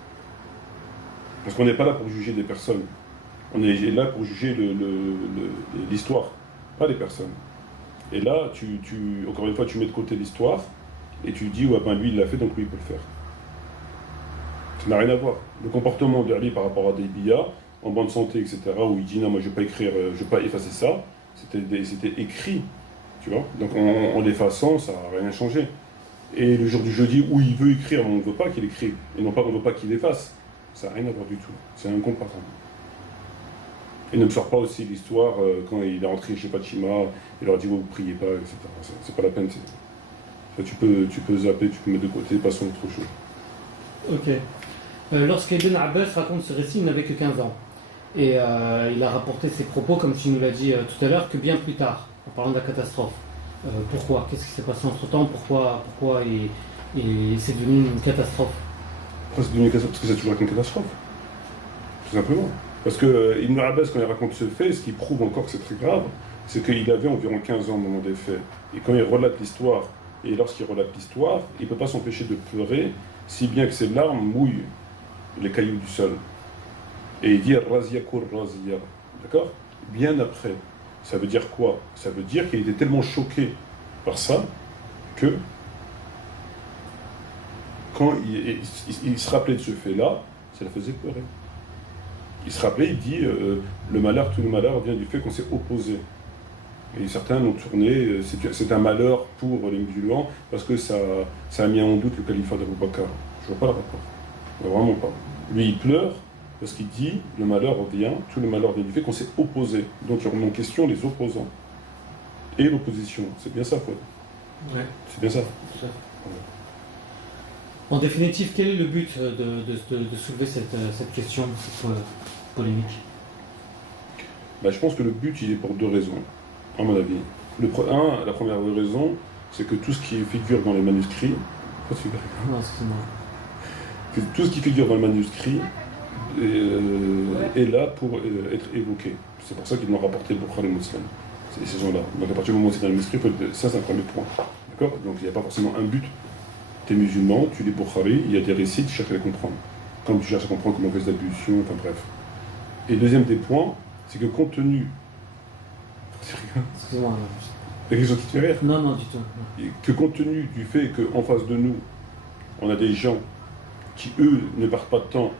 Parce qu'on n'est pas là pour juger des personnes. On est là pour juger l'histoire, pas les personnes. Et là, encore une fois, tu mets de côté l'histoire et tu dis, lui il l'a fait, donc lui il peut le faire. Ça n'a rien à voir. Le comportement d'Ali par rapport à Daybiyah, en bonne santé, etc., où il dit, non, moi je ne vais pas écrire, je ne vais pas effacer ça, c'était écrit, tu vois. Donc en l'effaçant, ça n'a rien changé. Et le jour du jeudi, où il veut écrire, on ne veut pas qu'il écrive, et non pas qu'on ne veut pas qu'il efface. Ça n'a rien à voir du tout. C'est incompatible. Il ne me sort pas aussi l'histoire quand il est rentré chez Fatima, il leur a dit vous ne priez pas, etc. C'est pas la peine. Tu peux zapper, tu peux mettre de côté, passons à autre chose. Ok. Lorsqu'Ibn Abbas raconte ce récit, il n'avait que 15 ans. Et il a rapporté ses propos, comme tu nous l'as dit tout à l'heure, que bien plus tard, en parlant de la catastrophe. Pourquoi? Qu'est-ce qui s'est passé entre-temps? Pourquoi c'est devenu une catastrophe? Pourquoi c'est devenu une catastrophe? Parce que c'est toujours été une catastrophe. Tout simplement. Parce que Ibn Abbas, quand il raconte ce fait, ce qui prouve encore que c'est très grave, c'est qu'il avait environ 15 ans au moment des faits. Et quand il relate l'histoire, et lorsqu'il relate l'histoire, il ne peut pas s'empêcher de pleurer, si bien que ses larmes mouillent les cailloux du sol. Et il dit Razia Kur Razia. D'accord? Bien après. Ça veut dire quoi? Ça veut dire qu'il était tellement choqué par ça que quand il se rappelait de ce fait-là, ça le faisait pleurer. Il se rappelait, il dit le malheur, tout le malheur vient du fait qu'on s'est opposé. Et certains l'ont tourné, c'est un malheur pour les musulmans parce que ça a mis en doute le califat d'Abou Bakr. Je vois pas le rapport. Vraiment pas. Lui, il pleure parce qu'il dit le malheur vient, tout le malheur vient du fait qu'on s'est opposé. Donc il remet en question les opposants et l'opposition. C'est bien ça, quoi. Ouais. C'est bien ça. Ouais. En définitive, quel est le but de soulever cette question, cette polémique? Je pense que le but, il est pour deux raisons, à mon avis. La première raison, c'est que tout ce qui figure dans les manuscrits, Non, excuse-moi. tout ce qui figure dans le manuscrit est là pour être évoqué. C'est pour ça qu'ils l'ont rapporté le Bukhari Muslim, ces gens-là. Donc à partir du moment où c'est dans le manuscrit, ça c'est un premier point. D'accord? Donc il n'y a pas forcément un but. T'es musulman, tu lis Bukhari, il y a des récits, tu cherches à les comprendre. Quand tu cherches à comprendre comment on fait l'ablution, enfin bref. Et deuxième des points, c'est que compte tenu... Excuse-moi. Il y a quelque chose qui te fait rire? Non, non, du tout. Et que compte tenu du fait qu'en face de nous, on a des gens qui, eux, ne perdent pas de temps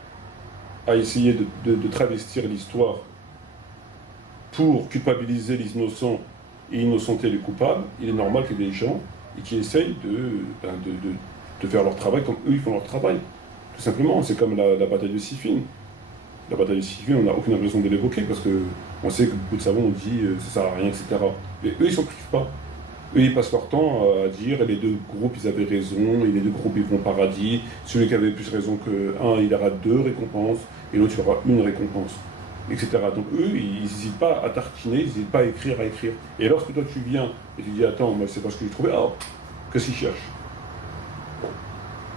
à essayer de travestir l'histoire pour culpabiliser les innocents et innocenter les coupables, il est normal qu'il y ait des gens qui essayent de faire leur travail comme eux, ils font leur travail. Tout simplement, c'est comme la bataille de Siffin. La bataille de Siffin, on n'a aucune raison de l'évoquer parce qu'on sait que beaucoup de savants ont dit ça sert à rien, etc. Mais eux, ils s'en privent pas. Eux, ils passent leur temps à dire les deux groupes, ils avaient raison, et les deux groupes, ils vont au paradis. Celui qui avait plus raison que un, il aura 2 récompenses, et l'autre, il aura 1 récompense, etc. Donc eux, ils n'hésitent pas à tartiner, ils n'hésitent pas à écrire. Et lorsque toi, tu viens et tu dis attends, moi, c'est pas ce que j'ai trouvé, ah, qu'est-ce qu'ils cherchent?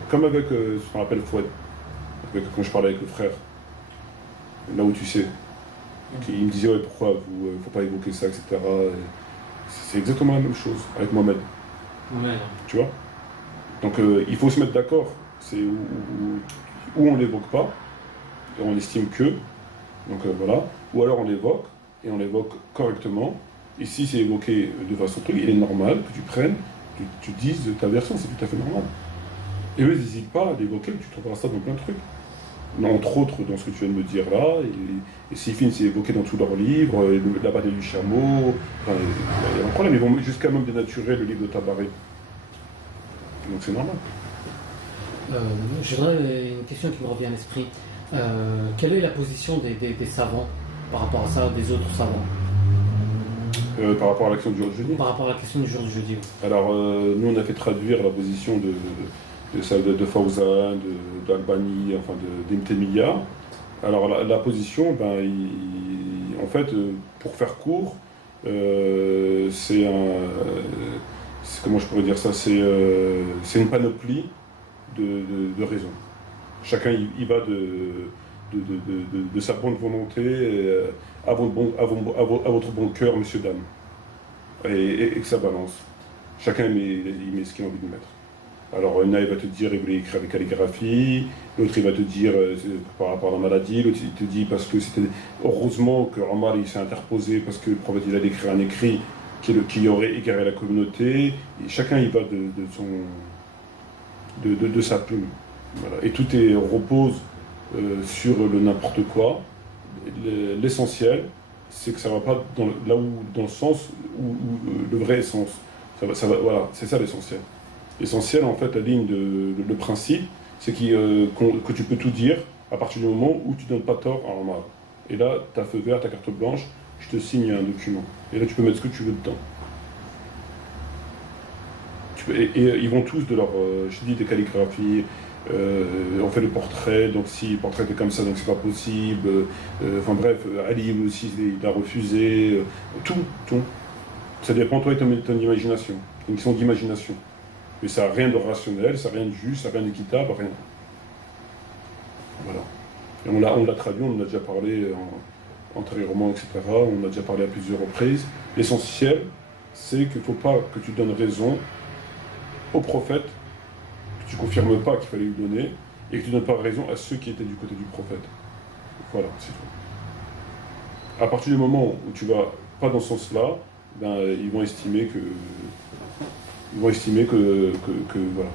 Comme avec ce qu'on appelle Fouad, quand je parlais avec le frère, là où tu sais, il me disait ouais, pourquoi vous faut pas évoquer ça, etc. C'est exactement la même chose avec Mohamed. Ouais. Tu vois? Donc il faut se mettre d'accord. C'est où on l'évoque pas, et on estime que, donc voilà, ou alors on l'évoque, et on l'évoque correctement. Et si c'est évoqué de façon truc, il est normal que tu prennes, que tu dises ta version, c'est tout à fait normal. Et eux, ils n'hésitent pas à l'évoquer, tu trouveras ça dans plein de trucs. Entre autres, dans ce que tu viens de me dire là, et Siffin, c'est évoqué dans tous leurs livres, la bataille du chameau, enfin, il y a un problème, ils vont jusqu'à même dénaturer le livre de Tabaré. Donc c'est normal. J'aurais une question qui me revient à l'esprit. Quelle est la position des savants par rapport à ça, des autres savants? Par rapport à l'action du jour du jeudi? Par rapport à la question du jour du jeudi. Alors, nous, on a fait traduire la position de Fawzan, d'Albani, enfin d'Ibn Taymiyyah. Alors la position, en fait, pour faire court, c'est comment je pourrais dire ça, c'est une panoplie de raisons. Chacun y va de sa bonne volonté à votre bon cœur, monsieur, dame, et que ça balance. Chacun il met ce qu'il a envie de mettre. Alors, il va te dire il voulait écrire avec calligraphie, l'autre il va te dire par rapport à la maladie, l'autre il te dit parce que c'était heureusement que Omar il s'est interposé parce que le prophète il allait écrire un écrit qui aurait égaré la communauté. Et chacun il va de sa plume. Voilà. Et tout repose sur le n'importe quoi. L'essentiel, c'est que ça va pas dans le sens où le vrai sens. Voilà, c'est ça l'essentiel. L'essentiel, en fait, la ligne le principe, c'est que tu peux tout dire à partir du moment où tu ne donnes pas tort à Omar. Et là, tu as feu vert, ta carte blanche, je te signe un document. Et là, tu peux mettre ce que tu veux dedans. Tu et ils vont tous de leur, je dis, des calligraphies, on fait le portrait, donc si le portrait était comme ça, donc c'est pas possible. Enfin bref, Ali aussi, il a refusé. Tout. Ça dépend toi et ton imagination. Une question d'imagination. Mais ça n'a rien de rationnel, ça n'a rien de juste, ça n'a rien d'équitable, rien. Voilà. Et on l'a traduit, on en a déjà parlé antérieurement, etc. On en a déjà parlé à plusieurs reprises. L'essentiel, c'est qu'il ne faut pas que tu donnes raison au prophète, que tu ne confirmes pas qu'il fallait lui donner, et que tu ne donnes pas raison à ceux qui étaient du côté du prophète. Voilà, c'est tout. À partir du moment où tu vas pas dans ce sens-là, ben, ils vont estimer que voilà.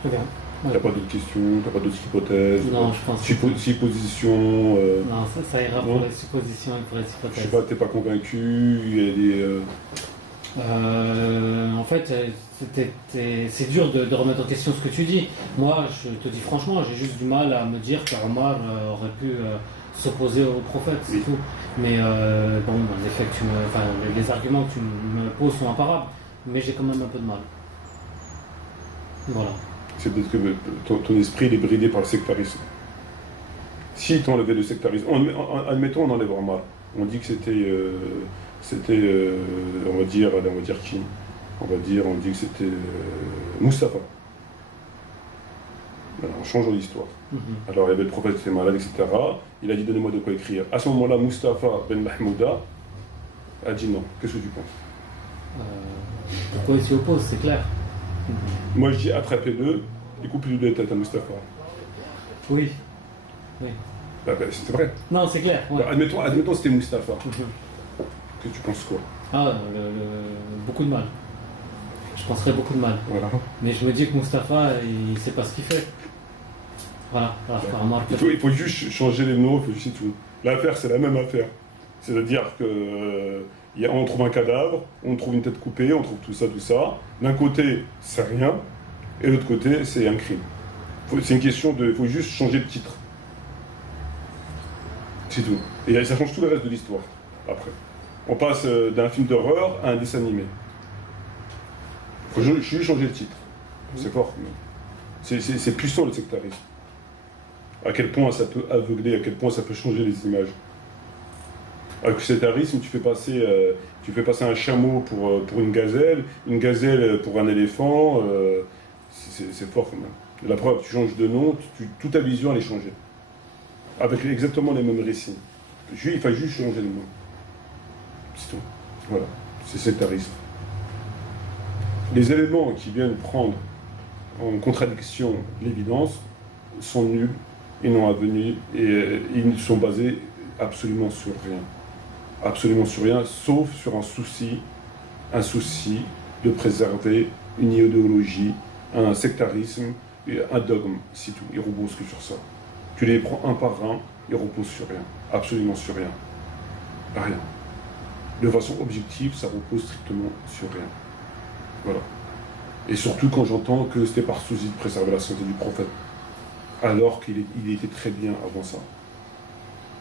Très bien. T'as pas d'autres questions, t'as pas d'autres hypothèses. Non, je pense que suppositions. non, ça ira pour non. les suppositions et pour les Je hypothèses. sais pas, t'es pas convaincu, il y a des. En fait, c'est dur de remettre en question ce que tu dis. Moi, je te dis franchement, j'ai juste du mal à me dire qu'Omar aurait pu s'opposer au prophète, c'est Oui. tout. Mais bon, en effet, les arguments que tu me poses sont imparables, mais j'ai quand même un peu de mal. Voilà. C'est peut-être que ton esprit il est bridé par le sectarisme. Si tu enlevais le sectarisme, admettons on enlève Omar, on dit que c'était, on va dire qui? On dit que c'était Mustapha. Alors, en changeant l'histoire. Alors il y avait le prophète qui était malade, etc. Il a dit donnez-moi de quoi écrire. À ce moment-là, Mustapha ben Mahmouda a dit non. Qu'est-ce que tu penses? Pourquoi il s'y oppose, c'est clair. Moi je dis attrapez-le et coupez-lui la tête à Mustapha. Oui. C'est vrai. Non, c'est clair. Ouais. Admettons c'était Mustapha. Mhm. Que tu penses quoi? Beaucoup de mal. Je penserais beaucoup de mal. Voilà. Mais je me dis que Mustapha, il sait pas ce qu'il fait. Voilà. Il faut juste changer les noms, il faut juste tout. L'affaire, c'est la même affaire. C'est-à-dire que on trouve un cadavre, on trouve une tête coupée, on trouve tout ça. D'un côté, c'est rien, et de l'autre côté, c'est un crime. C'est une question de... Il faut juste changer le titre. C'est tout. Et ça change tout le reste de l'histoire, après. On passe d'un film d'horreur à un dessin animé. Il faut juste changer le titre. C'est fort. C'est puissant, le sectarisme. À quel point ça peut aveugler, à quel point ça peut changer les images. Avec le sectarisme, tu fais passer un chameau pour une gazelle pour un éléphant. C'est fort quand même. La preuve, tu changes de nom, toute ta vision elle est changée. Avec exactement les mêmes récits. Il faut juste changer le nom. C'est tout. Voilà. C'est sectarisme. Les éléments qui viennent prendre en contradiction l'évidence sont nuls, ils n'ont à venir et ils sont basés absolument sur rien. Absolument sur rien, sauf sur un souci de préserver une idéologie, un sectarisme, un dogme, c'est tout. Ils reposent que sur ça. Tu les prends un par un, ils reposent sur rien. Absolument sur rien. Rien. De façon objective, ça repose strictement sur rien. Voilà. Et surtout quand j'entends que c'était par souci de préserver la santé du prophète, alors qu'il était très bien avant ça.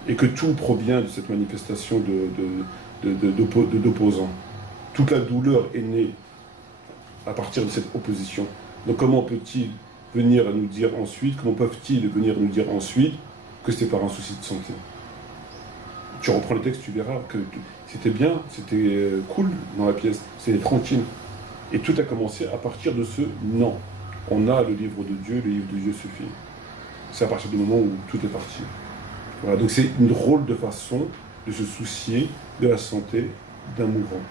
Et que tout provient de cette manifestation d'opposants. Toute la douleur est née à partir de cette opposition. Donc comment peut-il venir nous dire ensuite, comment peuvent-ils venir nous dire ensuite que c'était par un souci de santé? Tu reprends le texte, tu verras que c'était bien, c'était cool dans la pièce, c'était tranquille. Et tout a commencé à partir de ce non. On a le livre de Dieu, le livre de Dieu suffit. C'est à partir du moment où tout est parti. Voilà, donc c'est une drôle de façon de se soucier de la santé d'un mourant.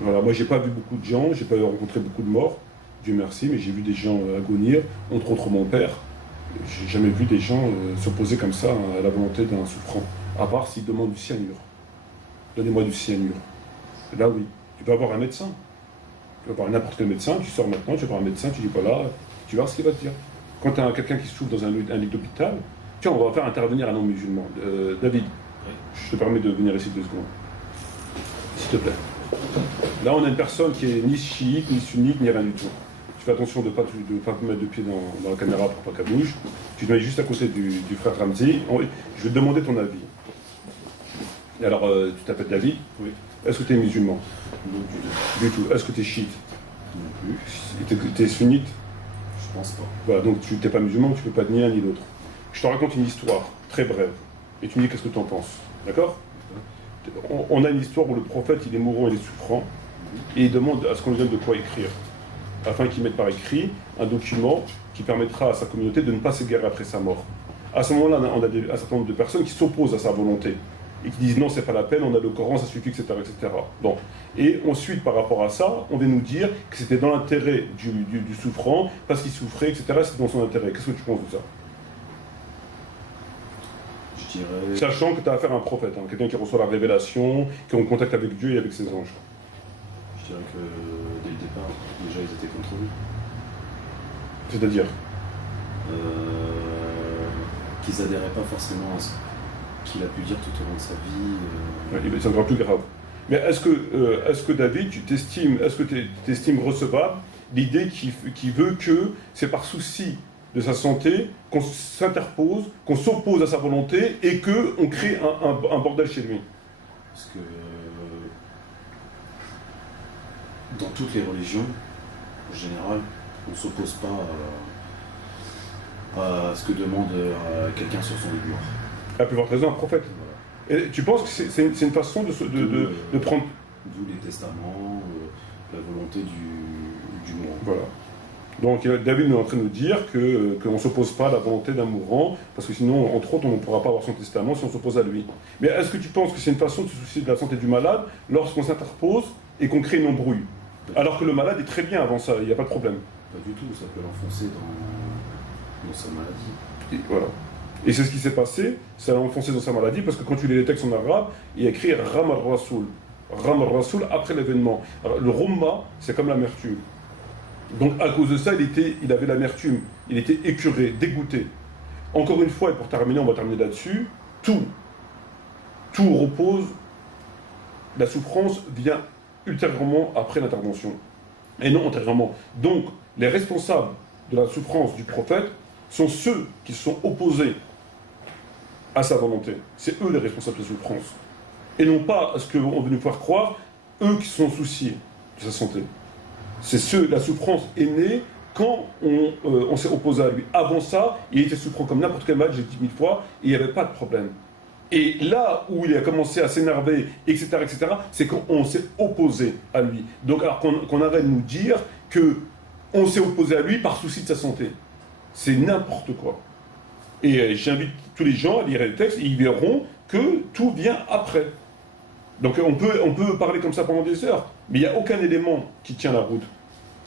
Voilà, moi j'ai pas vu beaucoup de gens, j'ai pas rencontré beaucoup de morts, Dieu merci, mais j'ai vu des gens agonir, entre autres mon père. J'ai jamais vu des gens s'opposer comme ça à la volonté d'un souffrant, à part s'il demande du cyanure. Donnez-moi du cyanure. Là oui, tu peux avoir un médecin. Tu vas voir n'importe quel médecin, tu sors maintenant, tu vas voir un médecin, tu dis voilà, tu vas voir ce qu'il va te dire. Quand tu as quelqu'un qui souffre dans un lit d'hôpital, tiens, on va faire intervenir un non-musulman. David, je te permets de venir ici 2 secondes. S'il te plaît. Là, on a une personne qui est ni chiite, ni sunnite, ni rien du tout. Tu fais attention de ne pas te mettre de pied dans la caméra pour pas qu'elle bouge. Tu te mets juste à côté du frère Ramzi. Je vais te demander ton avis. Et alors, tu t'appelles David? Oui. Est-ce que tu es musulman? Non, du tout. Du tout. Est-ce que tu es chiite? Non plus. Tu es sunnite? Je pense pas. Voilà, donc tu n'es pas musulman, tu ne peux pas ni l'un ni l'autre. Je te raconte une histoire très brève, et tu me dis qu'est-ce que tu en penses. D'accord? On a une histoire où le prophète, il est mourant, il est souffrant, et il demande à ce qu'on lui donne de quoi écrire, afin qu'il mette par écrit un document qui permettra à sa communauté de ne pas s'égarer après sa mort. À ce moment-là, on a un certain nombre de personnes qui s'opposent à sa volonté, et qui disent non, c'est pas la peine, on a le Coran, ça suffit, etc. etc. Bon. Et ensuite, par rapport à ça, on vient nous dire que c'était dans l'intérêt du souffrant, parce qu'il souffrait, etc. C'était dans son intérêt. Qu'est-ce que tu penses de ça? Je dirais. Sachant que tu as affaire à un prophète, hein, quelqu'un qui reçoit la révélation, qui est en contact avec Dieu et avec ses anges. Je dirais que dès le départ, déjà ils étaient contre lui. C'est-à-dire qu'ils adhéraient pas forcément à ce qu'il a pu dire tout au long de sa vie. C'est encore plus grave. Mais est-ce que David, est-ce que tu estimes recevable l'idée qui veut que c'est par souci de sa santé qu'on s'interpose, qu'on s'oppose à sa volonté et qu'on crée un bordel chez lui? Parce que dans toutes les religions, en général, on ne s'oppose pas à ce que demande quelqu'un sur son lit de mort. La plus forte raison, un prophète. Voilà. Et tu penses que c'est une façon de prendre... D'où les testaments, la volonté du mourant. Voilà. Donc David nous est en train de nous dire qu'on ne s'oppose pas à la volonté d'un mourant, parce que sinon, entre autres, on ne pourra pas avoir son testament si on s'oppose à lui. Mais est-ce que tu penses que c'est une façon de se soucier de la santé du malade lorsqu'on s'interpose et qu'on crée une embrouille? Alors que le malade est très bien avant ça, il n'y a pas de problème. Pas du tout, ça peut l'enfoncer dans sa maladie. Et voilà. Et c'est ce qui s'est passé, ça l'a enfoncé dans sa maladie, parce que quand tu lis les textes en arabe, il y a écrit Ram al-Rasoul. Ram al-Rasoul après l'événement. Le Rumma, c'est comme l'amertume. Donc à cause de ça, il avait l'amertume, il était écœuré, dégoûté. Encore une fois, et pour terminer, on va terminer là-dessus, tout repose, la souffrance vient ultérieurement après l'intervention, et non antérieurement. Donc les responsables de la souffrance du prophète sont ceux qui se sont opposés à sa volonté. C'est eux les responsables de la souffrance. Et non pas ce qu'on veut nous faire croire, eux qui sont souciés de sa santé. La souffrance est née quand on s'est opposé à lui. Avant ça, il était souffrant comme n'importe quel malade, j'ai dit 1000 fois, et il n'y avait pas de problème. Et là où il a commencé à s'énerver, etc., c'est qu'on s'est opposé à lui. Donc alors qu'on arrête de nous dire qu'on s'est opposé à lui par souci de sa santé. C'est n'importe quoi. Et j'invite tous les gens à lire les textes, et ils verront que tout vient après. Donc on peut parler comme ça pendant des heures, mais il n'y a aucun élément qui tient la route.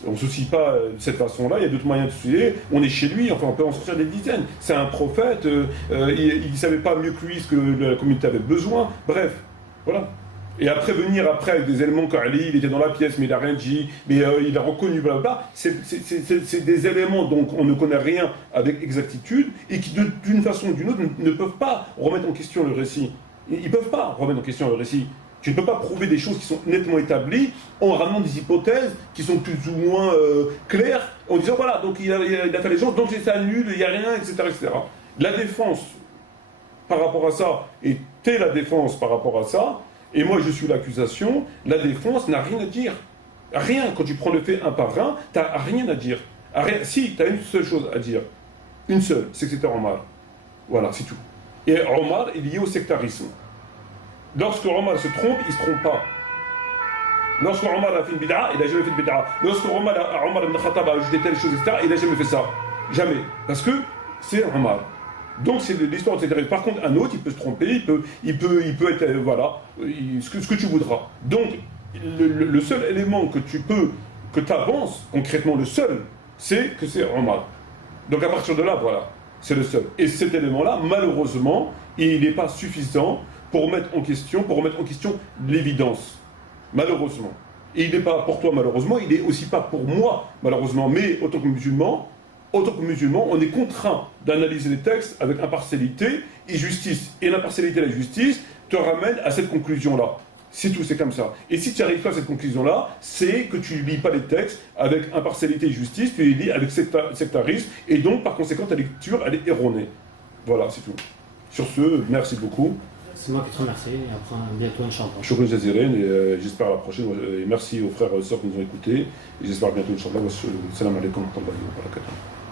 On ne se soucie pas de cette façon-là, il y a d'autres moyens de se soucier, on est chez lui, enfin on peut en sortir des dizaines. C'est un prophète, il ne savait pas mieux que lui ce que la communauté avait besoin, bref, voilà. Et après venir avec des éléments qu'Ali, il était dans la pièce, mais il n'a rien dit, mais il a reconnu, blablabla, c'est des éléments dont on ne connaît rien avec exactitude, et qui d'une façon ou d'une autre ne peuvent pas remettre en question le récit. Ils ne peuvent pas remettre en question le récit. Tu ne peux pas prouver des choses qui sont nettement établies en ramenant des hypothèses qui sont plus ou moins claires, en disant voilà, donc il a fait les choses, donc c'est ça nul, il n'y a rien, etc., etc. La défense par rapport à ça, et t'es la défense par rapport à ça, et moi je suis l'accusation, la défense n'a rien à dire. Rien, quand tu prends le fait un par un, tu n'as rien à dire. Si, tu as une seule chose à dire. Une seule, c'est que c'était Omar. Voilà, c'est tout. Et Omar est lié au sectarisme. Lorsque Omar se trompe, il ne se trompe pas. Lorsque Omar a fait une bid'a, il n'a jamais fait de bid'a. Lorsque Omar ibn Khattab a ajouté telle chose, etc., il n'a jamais fait ça. Jamais. Parce que c'est Omar. Donc c'est l'histoire de sectarisme. Par contre, un autre, il peut se tromper, il peut être, voilà, ce que tu voudras. Donc, le seul élément que tu avances, concrètement le seul, c'est que c'est Omar. Donc à partir de là, voilà, c'est le seul. Et cet élément-là, malheureusement, il n'est pas suffisant pour remettre en question l'évidence. Malheureusement. Et il n'est pas pour toi, malheureusement, il n'est aussi pas pour moi, malheureusement. Mais en tant que musulman, on est contraint d'analyser les textes avec impartialité et justice. Et l'impartialité et la justice te ramènent à cette conclusion-là. C'est tout, c'est comme ça. Et si tu n'arrives pas à cette conclusion-là, c'est que tu ne lis pas les textes avec impartialité et justice, tu les lis avec sectarisme, et donc, par conséquent, ta lecture, elle est erronée. Voilà, c'est tout. Sur ce, merci beaucoup. C'est moi qui te remercie et après bientôt Inch'Allah. Shukran jaziren et j'espère à la prochaine. Et merci aux frères et aux sœurs qui nous ont écoutés. Et j'espère bientôt, Inch'Allah. Salam alaikum wa rahmatullahi wa barakatuh.